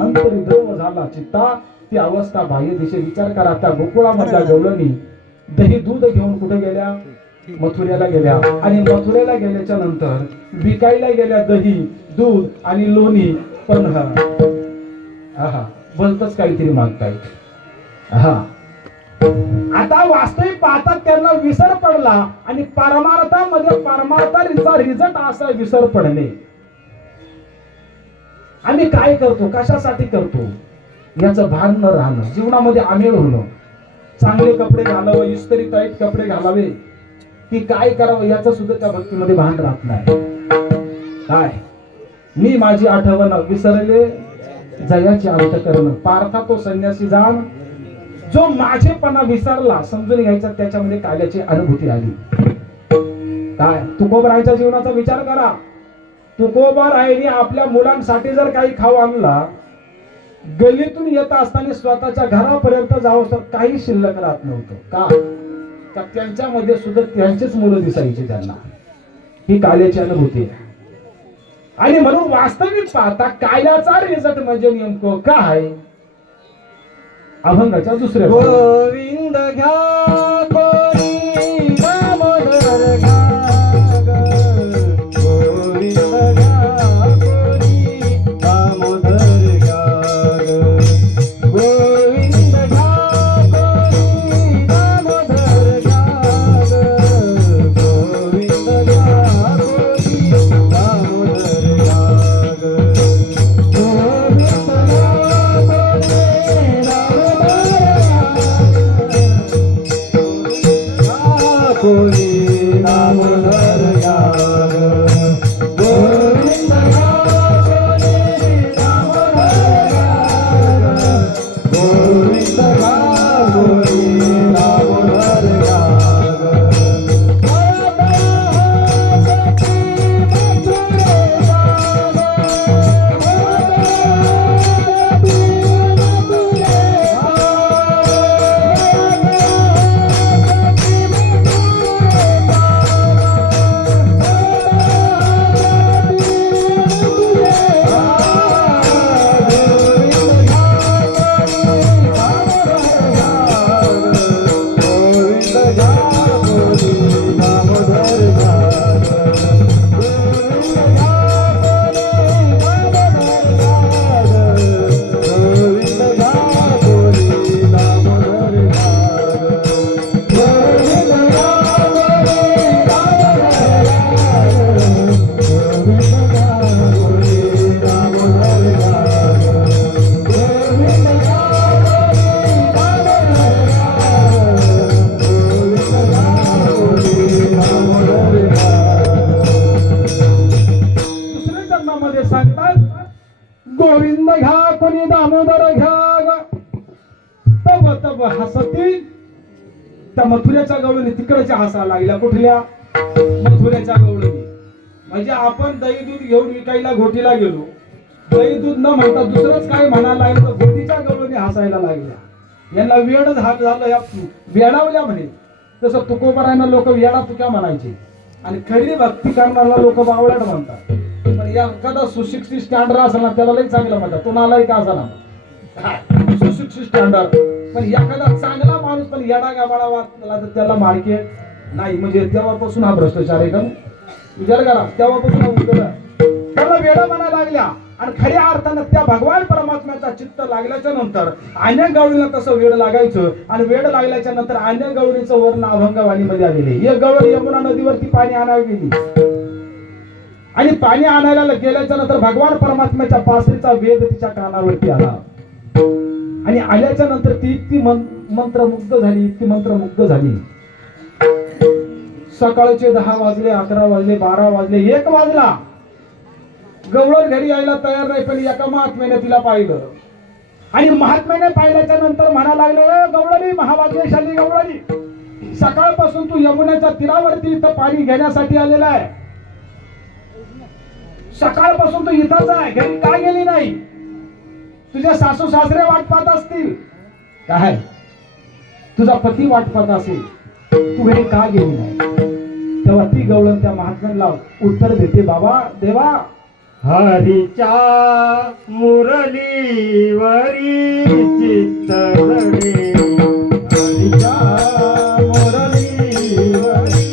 अंतरी द्रव झाला चित्ता. ती अवस्था बाह्य दिशे. विचार करा, त्या गोकुळामधल्या गवळणी दही दूध घेऊन कुठे गेल्या? मथुरेला गेल्या आणि मथुरेला गेल्याच्या नंतर विकायला गेल्या दही, दूध आणि लोणी. पण हा भलतच काहीतरी मागताय. हा आता वास्तविक पाहतात त्यांना विसर पडला आणि परमार्थामध्ये परमार्थाचा रिझल्ट असा विसर पडणे. आम्ही काय करतो, कशासाठी करतो याचं भान न राहणं, जीवनामध्ये आमेळ होणं, चांगले कपडे घालावे, इस्त्री टाईट कपडे घालावे की काय करावं याचं सुद्धा त्या भक्तीमध्ये भान राहत नाही. काय मी माझी आठवण विसरले जयाची अंतकरण, पार्था तो संन्यासी जाण, जो माझेपणा विसरला समजून घ्यायचा त्याच्यामध्ये काल्याची अनुभूती आली. काय तुकोबरायच्या जीवनाचा विचार करा. तुकोबारायने आपल्या मुलांसाठी जर काही खाऊ आणला, गलीतून येत असताना स्वतःच्या घरापर्यंत जावं तर काही शिल्लक राहत नव्हतं. का त्यांच्यामध्ये सुद्धा त्यांचेच मुलं दिसायची त्यांना. ही काल्याची अनुभूती आहे. आणि म्हणून वास्तविक पाहता काल्याचा रिझल्ट म्हणजे नेमकं काय, अभंगाच्या दुसऱ्या गोविंद घ्या कोणी दामोदर घ्या ग. गोविंद घ्या कोणी दामोदर घ्या ग. गोविंद घ्या कोणी दामोदर घ्या ग. गोविंद घ्या कोणी दामोदर घ्या ग. गोविंद कोणी दामोदर घ्या ग. गोविंद घ्या कोणी दामोदर घ्या ग. गोविंद घ्या कोणी दामोदर घ्या ग. गोविंद घ्या कोणी दामोदर घ्या ग. तब तब हसती त्या मथुऱ्याच्या गवळणी तिकडच्या हसायला लागल्या. कुठल्या मथुऱ्याच्या गवळणी. म्हणजे आपण दही दूध घेऊन विकायला घोटीला गेलो, दही दूध न म्हणता दुसरंच काय म्हणायला लागलं तर घोटीच्या गवळणी हसायला लागल्या. यांना वेड झालं, या वेडावल्या म्हणे. तसं तुकोबारायना लोक वेडा तुक्या म्हणायचे आणि खरी भक्ती करणारा लोक बावळट म्हणतात. पण एखादा सुशिक्षित स्टँडर्ड असेल ना त्याला लई चांगलं म्हणतात. तो नालायक असा ना सुशिक्षित स्टँडर्ड, पण एखादा चांगला माणूस पण येडा गाबाळा वाचला तर त्याला मार्केट नाही. म्हणजे तेव्हापासून हा भ्रष्टाचार आहे का विचार करा. तेव्हापासून हा उद्योग त्याला वेडा म्हणायला लागल्या. आणि खऱ्या अर्थानं त्या भगवान परमात्म्याचा चित्त लागल्याच्या नंतर अन्य गवळीला तसं वेड लागायचं आणि वेड लागल्याच्या नंतर अन्य गवळीचं वर्ण अभंगवाणीमध्ये आलेले. एक गवळ यमुना नदीवरती पाणी आणायला गेली आणि पाणी आणायला गेल्याच्या नंतर भगवान परमात्म्याच्या पासरीचा वेद तिच्या कानावरती आला आणि आल्याच्या नंतर ती इतकी मंत्रमुग्ध झाली, इतकी मंत्रमुग्ध झाली. सकाळचे 10 वाजले, 11 वाजले, 12 वाजले, 1 वाजला. गवळण घरी यायला तयार नाही. पण एका महात्म्याने तिला पाहिलं आणि महात्म्याने पाहिल्याच्या नंतर म्हणा लागले, गवळणी, महाभाग्यशाली गवळणी, सकाळपासून तू यमुनेच्या तीरावरती इथं पाणी घेण्यासाठी आलेला आहे. सकाळपासून तू इथंच आहे, घरी का गेली नाही? तुझे सासू सासरे वाट पाहत असतील, काय तुझा पती वाट पाहत असेल, तू घरी का गेली नाही? तेव्हा ती गवळण त्या महात्म्याला उत्तर देते, बाबा देवा, हरीच्या मुरलीवरी चित्त जडे. हरीच्या मुरलीवरी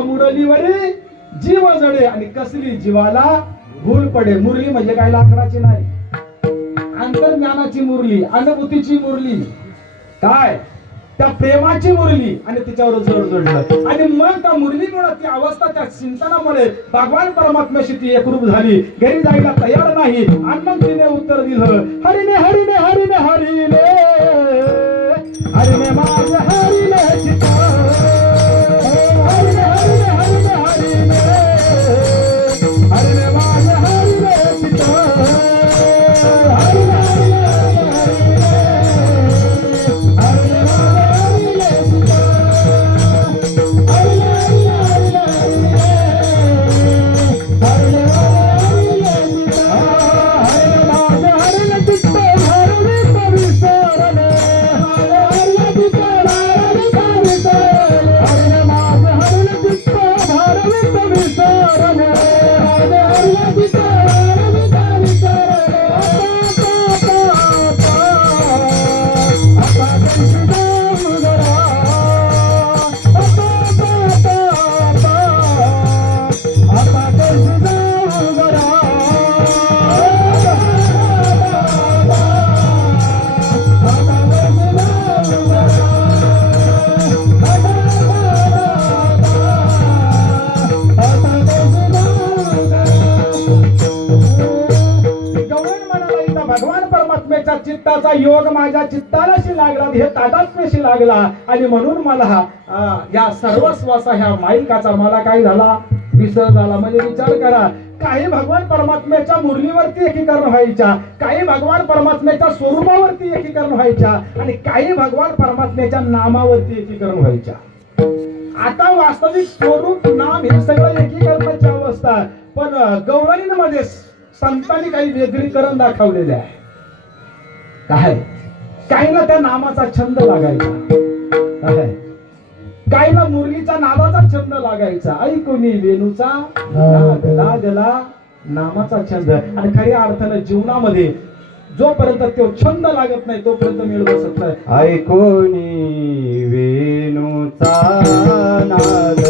मुरलीवरी जीव जडे आणि कसली जीवाला भूल पडे. मुरली म्हणजे काय लाकडाची नाही, अंतर्ज्ञानाची मुरली, अनुभूतीची मुरली, काय त्या प्रेमाची मुरली आणि तिच्यावर जोड जोडलं. आणि मग त्या मुरलीमुळे ती अवस्था त्या चिंतनामुळे भगवान परमात्म्याशी ती एकरूप झाली. घरी जायला तयार नाही आणि मग तिने उत्तर दिलं, हरिने हरिने हरिने हरिले हरिने माझे हरिले चित्त, हरिने हरिने हरिने हरिले हरिने माझे हरिले चित्त, हरिने हरिने हरिने हरिले भगवान परमात्म्याच्या चित्ताचा योग माझ्या चित्तालाशी लागला, हे तादात्म्याशी लागला आणि म्हणून मला या सर्वस्वाचा ह्या माईकाचा मला काय झाला, विसर झाला. म्हणजे विचार करा, काही भगवान परमात्म्याच्या मुरलीवरती एकीकरण व्हायच्या, काही भगवान परमात्म्याच्या स्वरूपावरती एकीकरण व्हायच्या आणि काही भगवान परमात्म्याच्या नामावरती एकीकरण व्हायच्या. आता वास्तविक स्वरूप नाम हे सगळं एकीकरणाची अवस्था आहे. पण गवळणीमध्ये संतांनी काही वेगळीकरण दाखवलेले आहे. काय काहीला त्या नामाचा छंद लागायचा, काहीला मुरलीचा नादाचा छंद लागायचा, ऐकुनी वेणूचा नाद लागला नामाचा छंद. आणि खऱ्या अर्थानं जीवनामध्ये जोपर्यंत तो छंद लागत नाही तोपर्यंत मिळू बसत नाही. ऐकोनी वेणूचा नाद,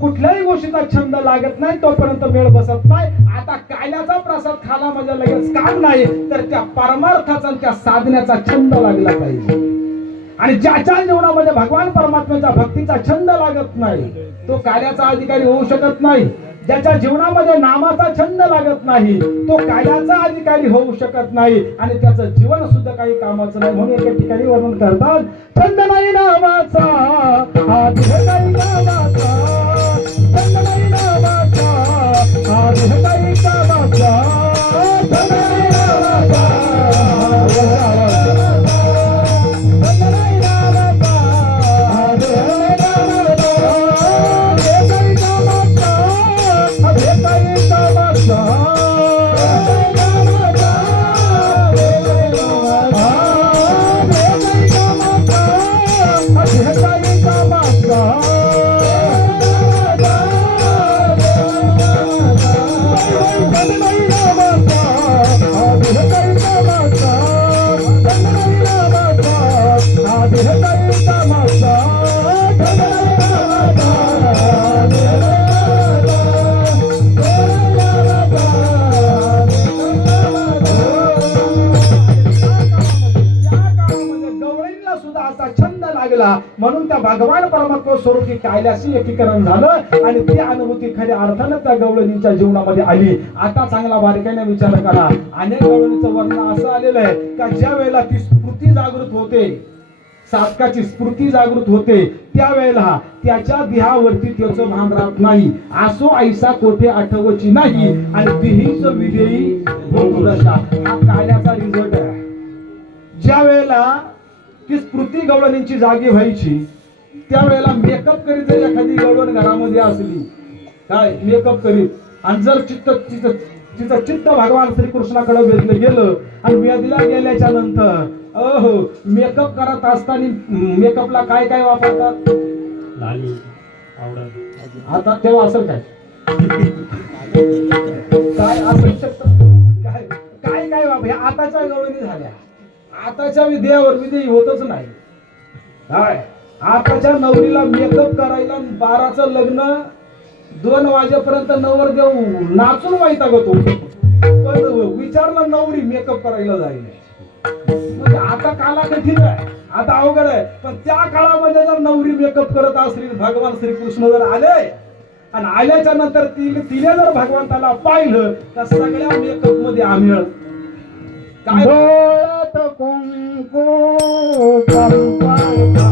कुठल्याही गोष्टीचा छंद लागत नाही तोपर्यंत मेळ बसत नाही. आता कायल्याचा प्रसाद खाला म्हणजे लगेच काम नाही, तर त्या परमार्थाचा त्या साधण्याचा छंद लागला पाहिजे. आणि ज्याच्या जीवनामध्ये भगवान परमात्म्याच्या भक्तीचा छंद लागत नाही तो कार्याचा अधिकारी होऊ शकत नाही. ज्याच्या जीवनामध्ये नामाचा छंद लागत नाही तो कार्याचा अधिकारी होऊ शकत नाही आणि त्याचं जीवन सुद्धा काही कामाचं नाही. म्हणून एका ठिकाणी वर्णन करतात, छंद नाही नामाचा काही कामाचा, छंद नाही नामाचा काही कामाचा, छंद नाही नामाचा, छंद नाही नामाचा असा छंद लागला म्हणून त्या भगवान परमात्मा स्वरूपी कायल्याशी एकीकरण झालं आणि ती अनुभूती खऱ्या अर्थानं त्या गवळणीच्या जीवनामध्ये आली. आता चांगला बारकाईने विचार करा. अनेक गवळणीचं वर्णन असं आलेलं आहे का ज्या वेळेला ती स्फूर्ती जागृत होते, साधकाची स्फूर्ती जागृत होते, त्यावेळेला त्याच्या देहावरती त्याचं भान राहत नाही. आसो ऐसा कोठे आठवची नाही आणि तिहीच विदेई भोगुदशा. हा काल्याचा रिझल्ट आहे. ज्या वेळेला ती स्फूर्ती गवळणींची जागी व्हायची त्यावेळेला मेकअप करीत जर एखादी गवळण घरामध्ये असली, काय मेकअप करीत, आणि जर तिचं चित्त भगवान श्रीकृष्णाकडे वेधलं गेलं आणि वेधला गेल्याच्या नंतर मेकअप करत असताना मेकअपला काय काय वापरतात? आता तेव्हा असं काय काय असू शकतं? काय काय काय वापर आताच्या गवळणी झाल्या. आताच्या विद्यावर विधी होतच नाही. काय आताच्या नवरीला मेकअप करायला 12चं लग्न 2 वाजेपर्यंत नवरदेव नाचून वैतागतो, पण विचारलं नवरी मेकअप करायला जाईल. म्हणजे आता काला कठीण आहे, आता अवघड आहे. पण त्या काळामध्ये जर नवरी मेकअप करत असली, भगवान श्रीकृष्ण जर आले आणि आल्याच्या नंतर तिने जर भगवंताला पाहिलं तर सगळ्या मेकअप मध्ये आमिळ काय डोळ्यात कुंकू कंपाळता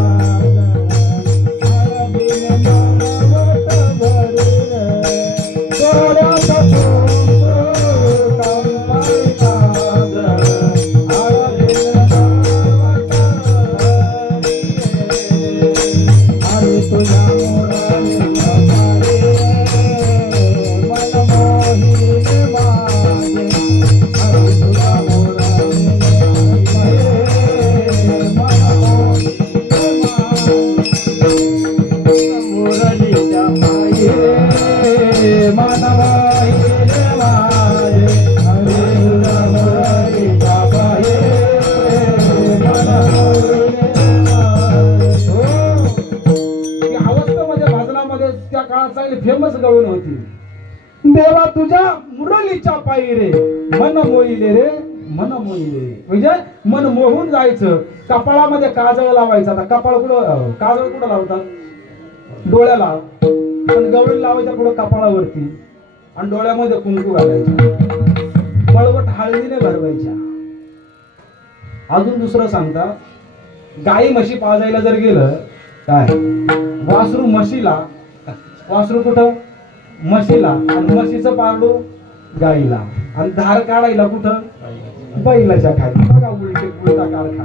फेमस गवळण होती. देवा तुझ्या मुरलीच्या पायी रे मन मोहिले रे मन मोहिले. म्हणजे मन मोहून जायचं. कपाळामध्ये काजळ लावायचं. आता कपाळ कुठं काजळ कुठं लावतात? डोळ्याला. पण गवळी लावायच्या पुढं कपाळावरती आणि डोळ्यामध्ये कुंकू घालायचं. मळवट हळदीने भरवायच्या. अजून दुसरं सांगता, गाई म्हशी पाजायला जर गेलं काय वासरू म्हशीला, वासरू कुठं म्हशीला, आणि म्हशीचं पारडू गाईला, आणि धार काढायला कुठं बैलाच्या खाली. बघा उलटी उलटा कारखाना.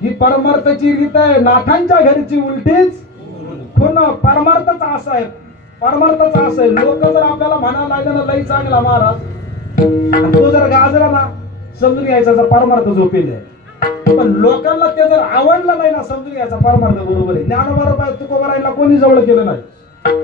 ही परमार्थाची रीत आहे. नाथांच्या घरची उलटीच खून. परमार्थच असा आहे, परमार्थच असं आहे. लोक जर आपल्याला म्हणायला लागले ना लई चांगला महाराज, तो जर गाजला ना समजून घ्यायचा परमार्थ झोपेल आहे. पण लोकांना ते जर आवडलं नाही ना समजून घ्यायचा परमार्थ बरोबर आहे. ज्ञानोबा तुकोबारायला कोणी जवळ केलं नाही.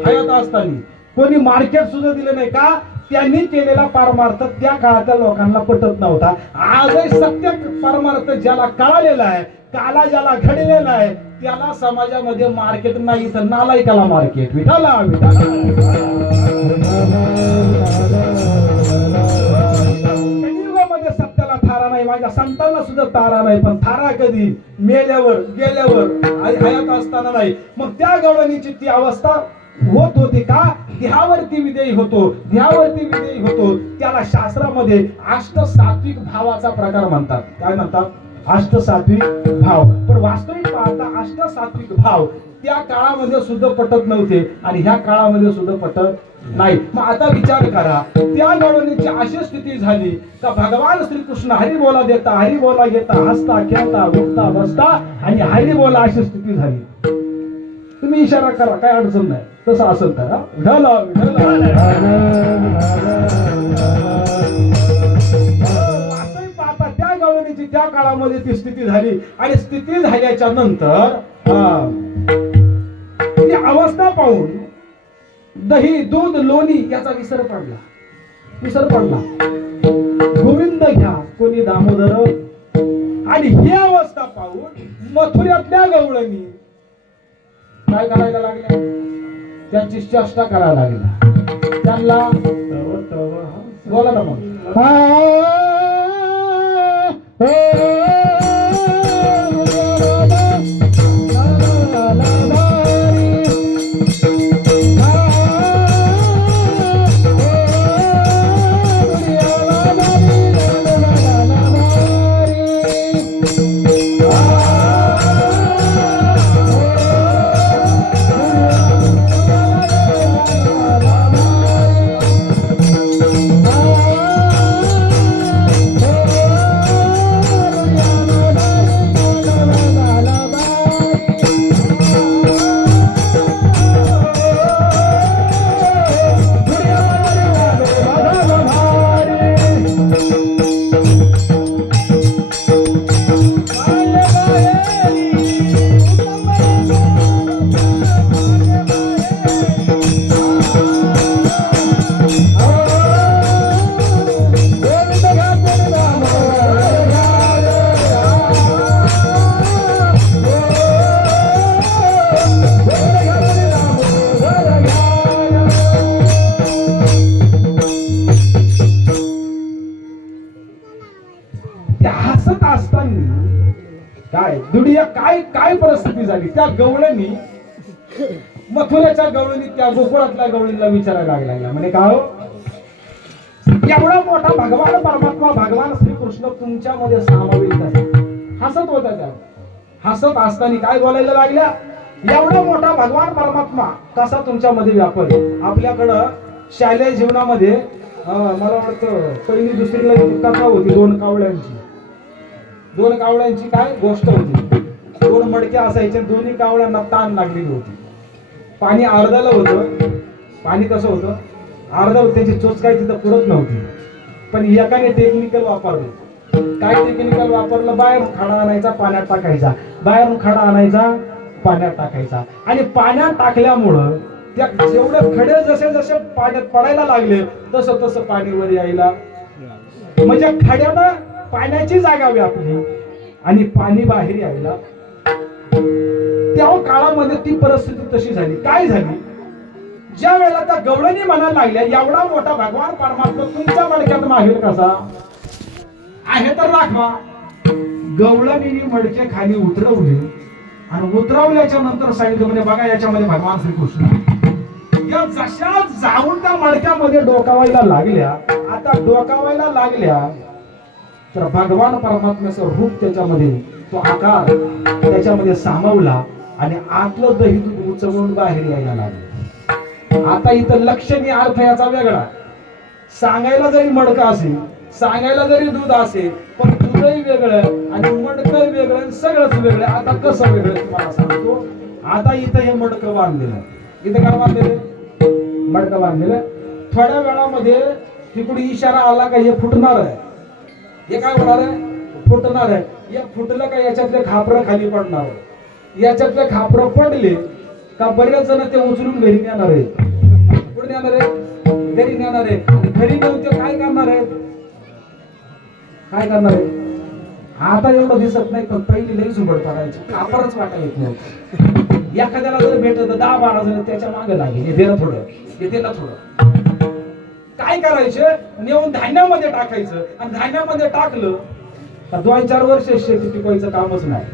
हयात असताना कोणी मार्केट सुद्धा दिलं नाही. का? त्यांनी केलेला परमार्थ त्या काळातल्या लोकांना पटत नव्हता. आजही सत्य परमार्थ ज्याला कळालेला आहे, काला ज्याला घडलेला आहे, त्याला समाजामध्ये मार्केट नाही, तर नालायकाला मार्केट. विठाला विठाला. कलियुगामध्ये सत्याला थारा नाही, माझ्या संतांना सुद्धा तारा नाही. पण थारा कधी? मेल्यावर, गेल्यावर, हयात असताना नाही. मग त्या गवळणीची ती अवस्था होत होती. का? देहावरती विदेयी होतो, देहावरती विदेयी होतो. त्याला शास्त्रामध्ये अष्टसात्विक भावाचा प्रकार म्हणतात. काय म्हणतात? अष्टसात्विक भाव. पण वास्तविक पाहता अष्टसात्विक भाव त्या काळामध्ये सुद्धा पटत नव्हते आणि ह्या काळामध्ये सुद्धा पटत नाही. मग आता विचार करा, त्या गवळणीची अशी स्थिती झाली का भगवान श्रीकृष्ण हरी बोला देता, हरी बोला घेता, हसता खेळता, उठता बसता आणि हरी बोला अशी स्थिती झाली. तुम्ही इशारा करा, काय अडचण नाही. तसं असेल तर पाहता त्या गवळणीची त्या काळामध्ये ती स्थिती झाली आणि स्थिती झाल्याच्या नंतर ती अवस्था पाहून दही दूध लोणी याचा विसर पडला. गोविंद घ्या कोणी दामोदर. आणि ही अवस्था पाहून मथुऱ्यातल्या गवळणी काय करायला लागल्या? त्यांची चेष्टा करायला लागल्या. त्यांना बोला ना मग झाली. त्या गवळणी मथुरेच्या गवळणी त्या गोकुळातल्या गवळीला विचारायला लागला, म्हणे का हो, एवढा मोठा भगवान परमात्मा भगवान श्रीकृष्ण तुमच्यामध्ये सामावित आहे. हसत होत्या त्या. हसत असताना काय बोलायला लागल्या, एवढा मोठा भगवान परमात्मा कसा तुमच्यामध्ये व्यापल. आपल्याकडं शालेय जीवनामध्ये मला वाटतं पहिली दुसरीला कथा होती दोन कावळ्यांची काय गोष्ट होती. दोन मडके असायचे, दोन्ही कावळ्यांना ताण लागलेली होती. पाणी अर्धाला होतं. पाणी कसं होतं, अर्धा त्याची चोच काय तिथं पुरत नव्हती. पण एकाने टेक्निकल वापरलं. काय टेक्निकल वापरलं, बाहेरून खडा आणायचा पाण्यात टाकायचा, बाहेरून खडा आणायचा पाण्यात टाकायचा. आणि पाण्यात टाकल्यामुळं त्या जेवढे खडे जसे जसे पाण्यात पडायला लागले तसं तसं पाणी वर यायला, म्हणजे खड्यानं पाण्याची जागा व्यापली आणि पाणी बाहेर यायला. त्या काळामध्ये ती परिस्थिती तशी झाली. काय झाली, ज्या वेळेला त्या गवळणी म्हणायला लागल्या, एवढा मोठा भगवान परमात्मा तुमच्या मडक्यात मागेल कसा आहे तर दाखवा. गवळणीने मडके खाली उतरवले आणि उतरवल्याच्या नंतर सांगितलं, म्हणजे बघा याच्यामध्ये भगवान श्रीकृष्ण. या जशा जाऊन त्या मडक्यामध्ये डोकावायला लागल्या, आता डोकावायला लागल्या तर भगवान परमात्म्याचं रूप त्याच्यामध्ये, तो आकार त्याच्यामध्ये सामावला आणि आतलं दही दूध उचलून बाहेर यायला लागलं. आता इथं लक्षणीय अर्थ याचा वेगळा. सांगायला जरी मडकं असेल, सांगायला जरी दूध असेल, पण दूधही वेगळं आणि मडकं वेगळं, सगळंच वेगळं. आता कसं वेगळं तुम्हाला सांगतो. आता इथं हे मडकं बांधलेलं, इथं काय बांधलेलं, मडकं बांधलेलं. थोड्या वेळामध्ये तिकडे इशारा आला का हे फुटणार आहे. हे काय होणार आहे, फुटणार आहे. हे फुटलं का याच्यातले खापरं खाली पडणार आहे. याच्यातले खापरं पडले का बरेच जण ते उचलून घरी नेणार आहेत. कुठे नेणार आहे, घरी नेणार आहे. घरी नेऊन ते काय करणार आहेत, काय करणार आहे. आता एवढं दिसत नाही, पण पहिली लई झुंबड पडायची, खापरच वाटा येत नव्हतं. एखाद्याला जर भेटत 10-12 जण त्याच्या मागे लागेल, हे दे ना थोडं, हे दे ना थोडं. काय करायचं, नेऊन धान्यामध्ये टाकायचं आणि धान्यामध्ये टाकलं तर 2-4 वर्ष शेती पिकवायचं कामच नाही.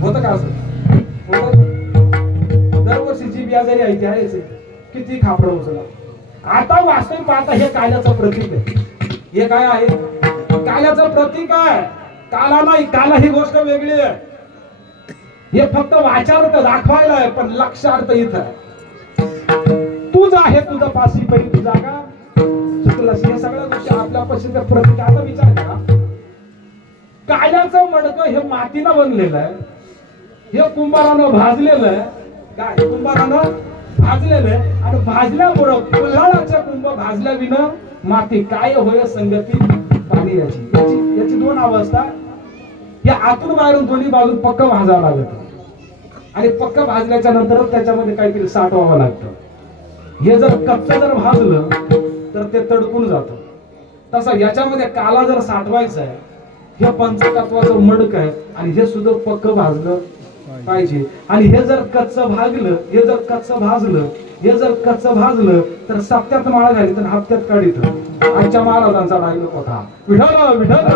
होतं का असं, दरवर्षी जी बियाजारी आहे ती आहेच, किती खापरं उचला. आता वास्तविक पाहता हे काल्याचं प्रतीक आहे. हे काय आहे, काल्याचं प्रतीक आहे. काला नाही, काला ही गोष्ट वेगळी आहे. हे फक्त वाचार्थ दाखवायला आहे, पण लक्षार्थ इथं आहे. तुझ आहे तुझं पाशी परी तुझा का चुकलास. या सगळ्या गोष्टी आपल्या पाशी प्रतीक. आता विचार करा, काल्याचं मडकं हे मातीनं बनलेलं आहे, हे कुंभारानं भाजलेलं आहे. काय कुंभारानं भाजलेलं आहे आणि भाजल्यामुळं कुल्हाळाच्या कुंभ भाजल्या विना माती काय होय संगती पाणी. याची 2 अवस्था. या आतून बाहेरून दोन्ही बाजून पक्क भाजावं लागतं आणि पक्क भाजल्याच्या नंतरच त्याच्यामध्ये काहीतरी साठवावं लागतं. हे जर कच्चं जर भाजलं तर ते तडकून जातं. तसं याच्यामध्ये काला जर साठवायचा आहे, हे पंचतत्वाचं मडक आहे आणि हे सुद्धा पक्क भाजलं पाहिजे. आणि हे जर कच्चं भाजलं, हे जर कच्चं भाजलं, हे जर कच्चं भाजलं तर सप्त्यात माळा घाली तर हप्त्यात काढित. आजच्या महाराजांचा डायलॉग होता, विठ्ठल विठ्ठल.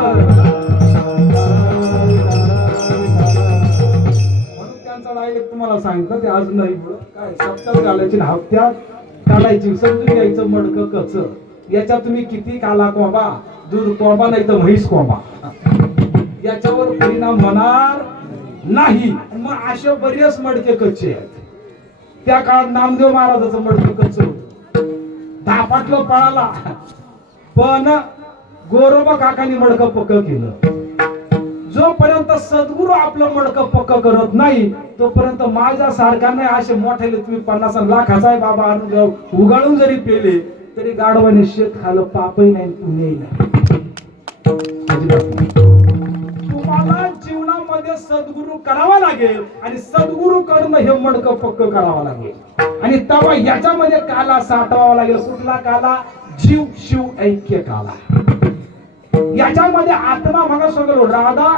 म्हणून त्यांचा डायलॉग तुम्हाला सांगितलं ते आज नाही. काय सप्त्यात घालायची, हप्त्यात काढायची. समजून घ्यायचं मडकं कच्चं. याच्यात तुम्ही किती काला कोंबा, दूध कोंबा नाही तर म्हैस कोंबा, याच्यावर परिणाम होणार नाही. मग असे बरेच मडके कच्चे आहेत. त्या काळात नामदेव महाराजाचं मडकं कच्चं होतं, धापाटलं पळाला. पण गोरोबा काकांनी मडकं पक्क केलं. जोपर्यंत सद्गुरू आपलं मडकं पक्क करत नाही तोपर्यंत माझ्या सारख्याने असे मोठ्याले तुम्ही 50 लाखाचा आहे बाबा उगाळून जरी पेले तरी गाढवाने शेत खालं, पापही नाही पुण्यही नाही. तुम्हाला जीवनामध्ये सद्गुरू करावा लागेल आणि सद्गुरू कडनं हे मडकं पक्क करावं लागेल आणि तेव्हा याच्यामध्ये काला साठवावा लागेल. कुठला काला, जीव शिव ऐक्य काला. याच्यामध्ये आत्मा मग सगळं राधा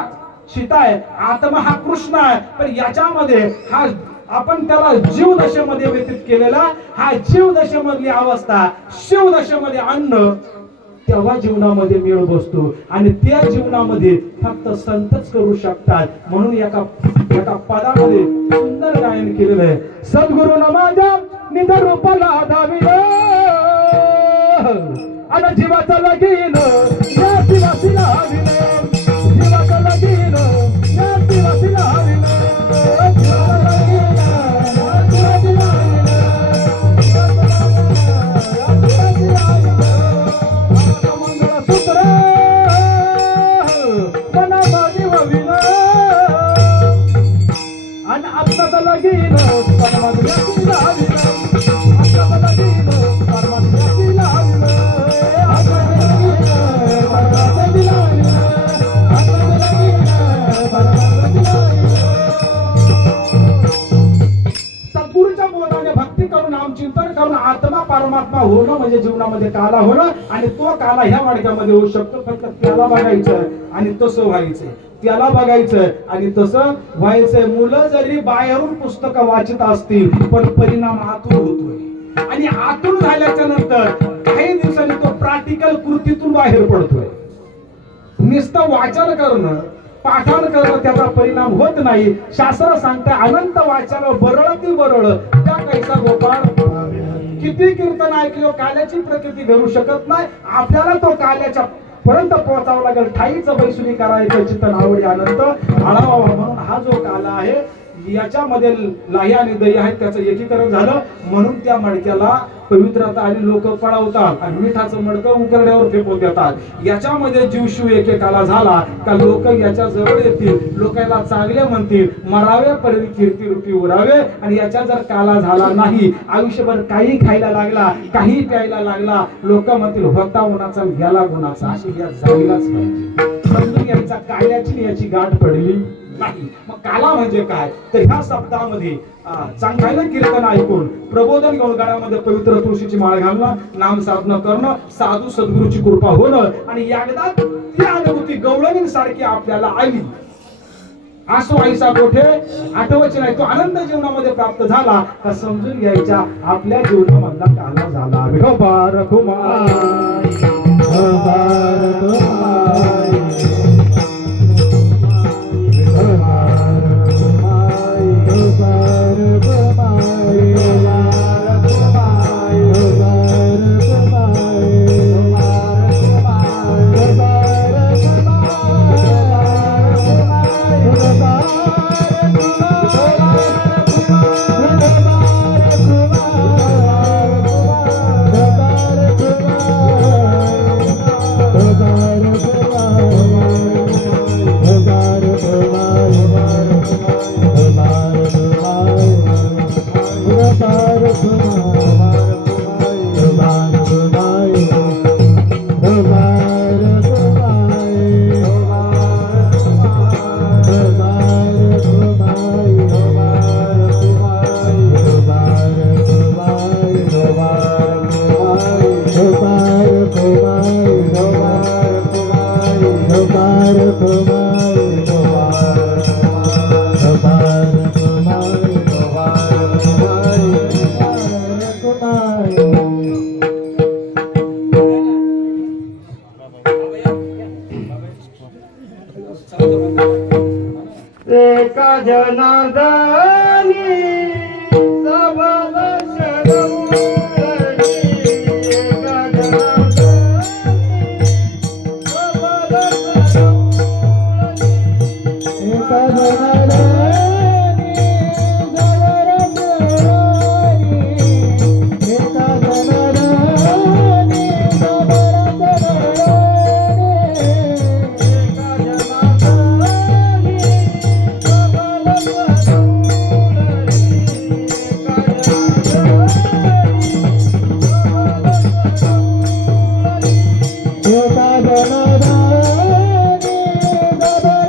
सीता आहे, आत्मा हा कृष्ण आहे. पण याच्यामध्ये हा आपण त्याला जीव दशेमध्ये व्यतीत केलेला, हा जीव दशेमधली अवस्था, शिव दशेमध्ये अन्न तेव्हा जीवनामध्ये मेळ बसतो आणि त्या जीवनामध्ये फक्त संतच करू शकतात. म्हणून एका पदामध्ये सुंदर गायन केलेलं आहे. सद्गुरू माझ्या निधन रूपाला धाविलं आणि जीवाचा लगीन या दिवासीला हविलं, जीवाचा लगीन या दिवासीला हविलं, जीवाचा लगीन या दिवासीला हविलं, मंगळसूत्र मना माझी हविलं आणि आत्ताचा लगीन परमात्म्याला हविलं, आत्ताचा लगीन परमात्म्याला हविलं, सद्गुरूच्या बोलाने भक्ती करून नामचिंतन करून आत्मा परमात्मा होणं म्हणजे जीवनामध्ये काला होणं. आणि तो काला ह्या वाडक्यामध्ये होऊ शकतो. फक्त त्याला बघायचं आणि तसं व्हायचंय, त्याला बघायचं आणि तसं व्हायचंय. मुलं जरी बाहेरून पुस्तकं वाचित असतील पण परिणाम आतून होतोय आणि आतून झाल्याच्या नंतर काही दिवसांनी तो प्रॅक्टिकल कृतीतून बाहेर पडतोय. नुसतं वाचन करणं पाठाण करणं त्याचा परिणाम होत नाही. शास्त्र सांगते अनंत वाचन बरळ ती बरळ त्या कैसा गोपाळ. किती कीर्तन ऐकलो काल्याची प्रकृती घडू शकत नाही. आपल्याला तो काल्याच्या पर्यंत पोहोचावं लागेल. ठाईचं बैसुली करायचं चित्तन आवडी आनंद आळावा. म्हणून हा जो काला आहे याच्यामध्ये लाही आणि दही आहेत त्याचं एकीकरण झालं. म्हणून त्या मडक्याला पवित्रता आणि लोक पळवतात आणि मिठाचं मडकं उकरड्यावर फेकून देतात. याच्यामध्ये जीवशिव एकेकाला झाला का लोक याच्या जवळ येतील, लोकांना चांगले म्हणतील, मरावे परी कीर्ती रूपी उरावे. आणि याच्या जर काला झाला नाही, आयुष्यभर काही खायला लागला, काही प्यायला लागला, लोक म्हणतील होता उन्हाचा गेला गुणाचा. अशी या जायलाच पाहिजे. समजून याचा काल्याची याची गाठ पडली नाही. मग काला म्हणजे काय तर ह्या सप्ताहामध्ये चांगलं कीर्तन ऐकून प्रबोधन घेऊन गळ्यामध्ये पवित्र तुळशीची माळ घालणं, नाम साधना करणं, साधू सद्गुरूची कृपा होणं आणि एकदा ती अनुभूती गवळणीसारखी आपल्याला आली. आसो आईसा गोठे आठवचे नाही. तो आनंद जीवनामध्ये प्राप्त झाला का समजून घ्यायच्या आपल्या जीवनामधला काला झाला. विठोबा रखुमाई, विठोबा रखुमाई. एका जनार्दनी सबल शरणमणी, एका जनार्दनी सबल शरणमणी, एका जनार्दनी सबल शरणमणी, एका जनार्दनी सबल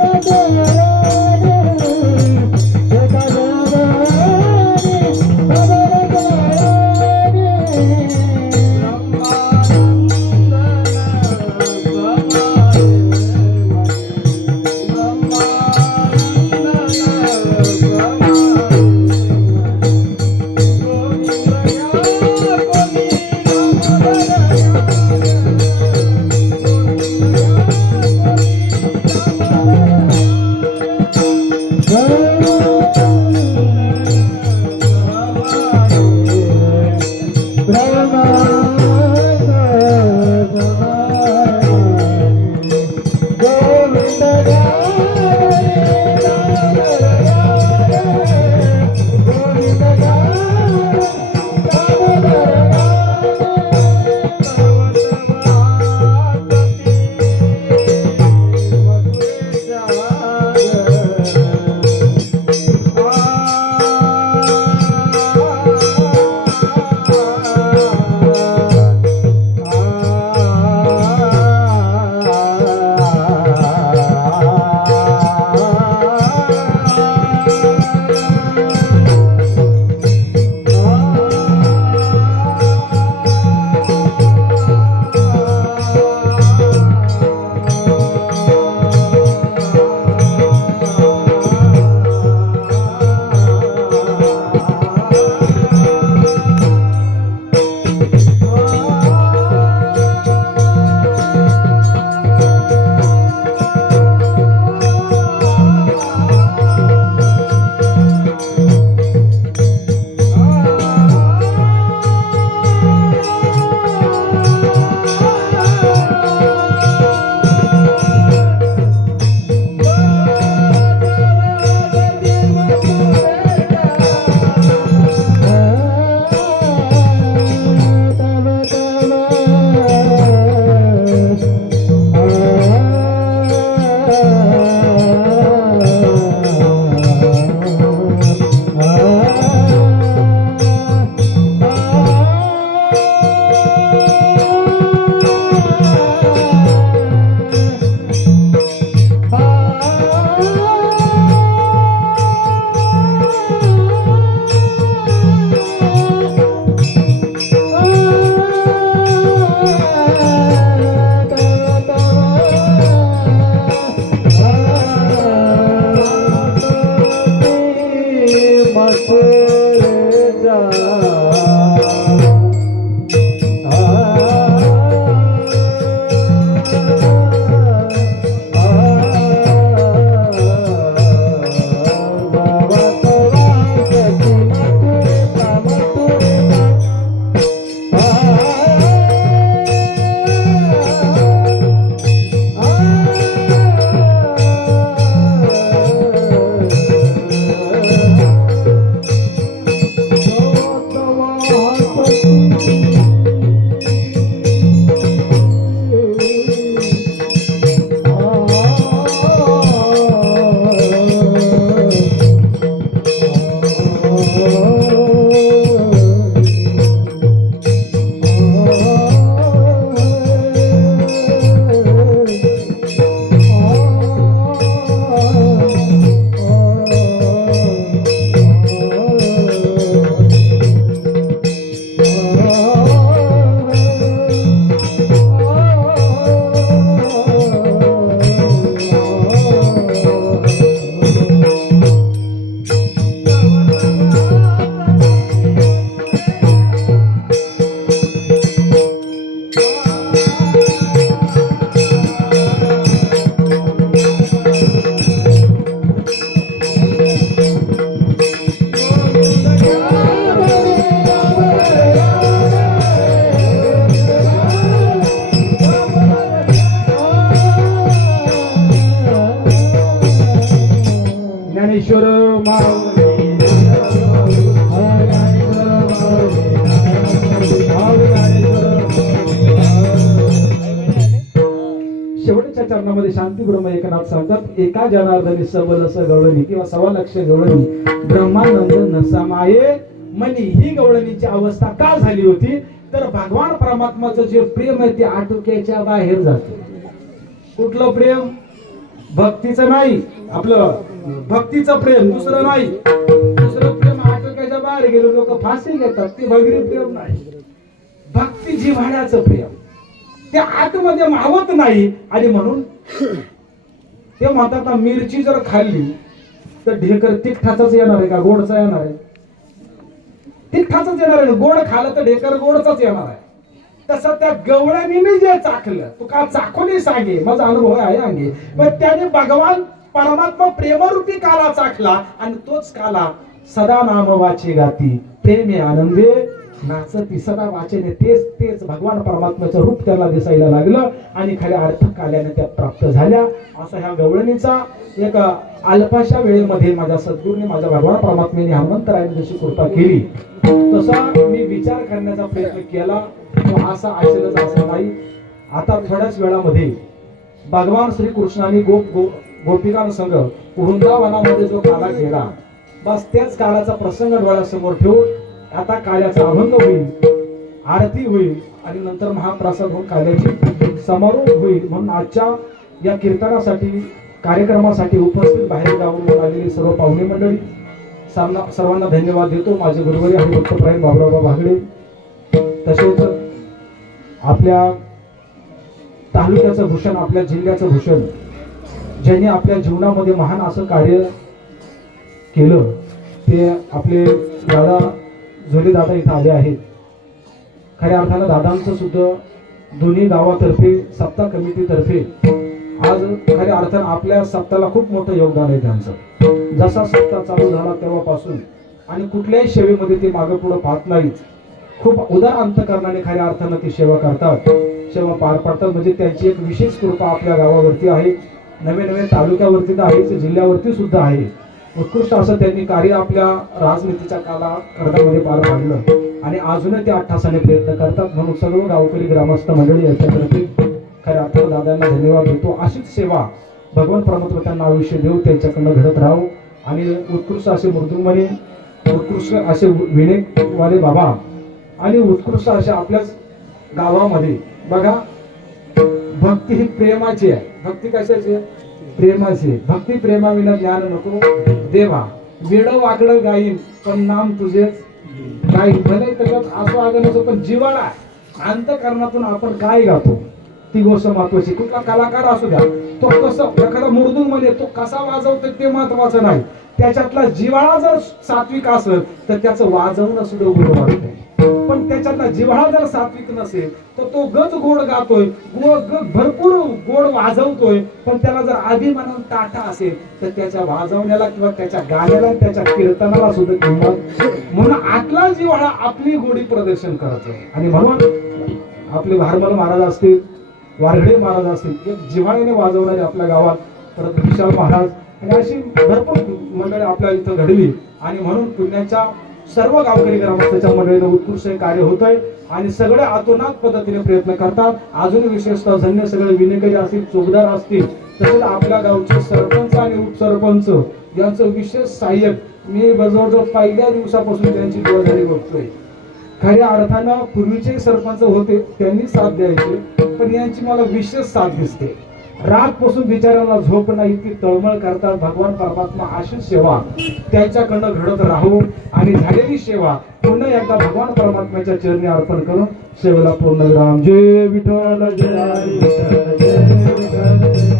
ज्ञानेश्वर शेवटच्या चरणामध्ये शांती ब्रह्म एकनाथ सांगतात, एका जनार्दनी सबल असं गवळणी किंवा 1.25 गवळणी ब्रह्मानंद नसामाये मनी. ही गवळणीची अवस्था का झाली होती तर भगवान परमात्माचं जे प्रेम आहे ते आटोक्याच्या बाहेर जात. कुठलं प्रेम? भक्तीचं नाही, आपलं भक्तीचं प्रेम, दुसरं नाही. दुसरं प्रेम आटोक्याच्या बाहेर गेलो लोक फाशी घेतात, ते भगरी प्रेम नाही. भक्ती जिव्हाळ्याचं प्रेम ते आतमध्ये मावत नाही. आणि म्हणून ते म्हणतात ना, मिरची जर खाल्ली तर ढेकर तिखटाचाच येणार आहे का गोडचा येणार आहे? तिखटाचाच येणार आहे. गोड खाल्लं तर ढेकर गोडचाच येणार आहे. तसं त्या गवळणीने जे चाखलं, तू का चाखून सांगे, माझा अनुभव आहे अंगे, मग त्याने भगवान परमात्मा प्रेमरूपी काला चाखला आणि तोच काला सदा नाम वाचे गाती प्रेमे आनंदे नाचती सदा वाचेने तेच तेच भगवान परमात्म्याचं रूप त्याला दिसायला लागलं आणि खऱ्या अर्थ काल्याने त्या प्राप्त झाल्या. असा ह्या गवळणीचा एक अल्पाशा वेळेमध्ये माझ्या सद्गुरूने माझ्या भगवान परमात्म्याने हनुमंतरायाने जशी कृपा केली तसा मी विचार करण्याचा प्रयत्न केला. तो असा असेलच असं नाही. आता थोड्याच वेळामध्ये भगवान श्रीकृष्णाने गोपिकांसंग वृंदावनामध्ये जो काला केला बस त्याच काळाचा प्रसंग डोळ्यासमोर ठेवून आता काल्याचा अभंग होईल, आरती होईल आणि नंतर महाप्रसाद होऊन काल्याची समारोप होईल. म्हणून आजच्या या कीर्तनासाठी कार्यक्रमासाठी उपस्थित बाहेर गावून आलेली सर्व पाहुणे मंडळी सर्वांना धन्यवाद देतो. माझे गुरुवारी हरिभक्तप्रायण बाबुराव भागडे तसेच आपल्या तालुक्याचं भूषण आपल्या जिल्ह्याचं भूषण ज्यांनी आपल्या जीवनामध्ये महान असं कार्य केलं ते आपले दादा झोले दादा इथं आले आहेत. खऱ्या अर्थानं दादांचं सुद्धा दोन्ही गावातर्फे सप्ताह कमिटीतर्फे आज खऱ्या अर्थानं आपल्या सप्ताहाला खूप मोठं योगदान आहे त्यांचं. जसा सप्ताह चालू झाला तेव्हापासून आणि कुठल्याही सेवेमध्ये ते मागे पुढे पाहत नाहीत. खूप उदार अंतकरणाने खऱ्या अर्थानं ती सेवा करतात, सेवा पार पाडतात. म्हणजे त्यांची एक विशेष कृपा आपल्या गावावरती आहे, नवे नवे तालुक्यावरती तर आहेच, जिल्ह्यावरती सुद्धा आहे. उत्कृष्ट असं त्यांनी कार्य आपल्या राजनीतीच्या काळामध्ये पार पाडलं आणि अजूनही ते अट्टासाने प्रयत्न करतात. म्हणून सर्व गावकरी ग्रामस्थ मंडळी याच्यातर्फे खऱ्या अर्थानं दादांना धन्यवाद देतो. अशीच सेवा भगवान परमात्मा त्यांना आयुष्य देऊ, त्यांच्याकडनं घडत राहू आणि उत्कृष्ट असे मृदुंगमणी, उत्कृष्ट असे विवेकवाले बाबा आणि उत्कृष्ट अशा आपल्याच गावामध्ये बघा भक्ती ही प्रेमाची आहे. भक्ती कशाची आहे? प्रेमाची. भक्ती प्रेमाविना ज्ञान नको देवा, वेड वाकडं गाईन पण नाम तुझेच गाईन. भले त्याच्यात असं आगण्याचं पण जिवाळा अंतकरणातून आपण काय गातो ती गोष्ट महत्वाची. कुठला कलाकार असू द्या, तो कसं एखादा मृदुंग मध्ये तो कसा वाजवतो ते महत्वाचं नाही, त्याच्यातला जिव्हाळा जर सात्विक असेल तर त्याचं वाजवणं सुद्धा गुण वाटतंय. पण त्याच्यातला जिव्हाळा जर सात्विक नसेल तर तो गज गोड गातोय, भरपूर गोड वाजवतोय, पण त्याला जर अभिमानानं टाटा असेल तर त्याच्या वाजवण्याला किंवा त्याच्या गाण्याला त्याच्या कीर्तनाला सुद्धा किंमत. म्हणून आतला जिव्हाळा आपली गोडी प्रदर्शन करतोय. आणि म्हणून आपले भारमल महाराज असतील, वारघडे महाराज असतील, एक जिव्हाळ्याने वाजवणारे आपल्या गावात, परत विशाल महाराज आणि अशी भरपूर मंडळी आपल्या इथं घडली. आणि म्हणून पुण्याच्या सर्व गावकरी ग्रामस्थांच्या मंडळीनं उत्कृष्ट कार्य होत आहे आणि सगळे आतोनात पद्धतीने प्रयत्न करतात. अजून विशेषतः धन्य सगळे विनेकरी असतील, चौकदार असतील, तसेच आपल्या गावचे सरपंच आणि उपसरपंच यांचं विशेष सहाय्यक मी जवळजवळ पहिल्या दिवसापासून त्यांची जबाबदारी बघतोय. खऱ्या अर्थानं पूर्वीचे सरपंच होते त्यांनी साथ द्यायचे, पण यांची मला विशेष साथ दिसते. रातपासून बिचाऱ्याला झोप नाही, ती तळमळ करतात. भगवान परमात्मा अशीच सेवा त्यांच्याकडनं घडत राहू आणि झालेली सेवा पुन्हा एकदा भगवान परमात्म्याच्या चरणी अर्पण करून सेवेला पूर्ण विराम. जय विठ्ठल जय विठ्ठल जय विठ्ठल जय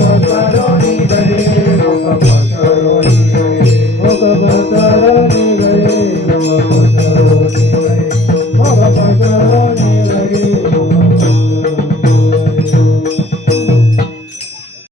रे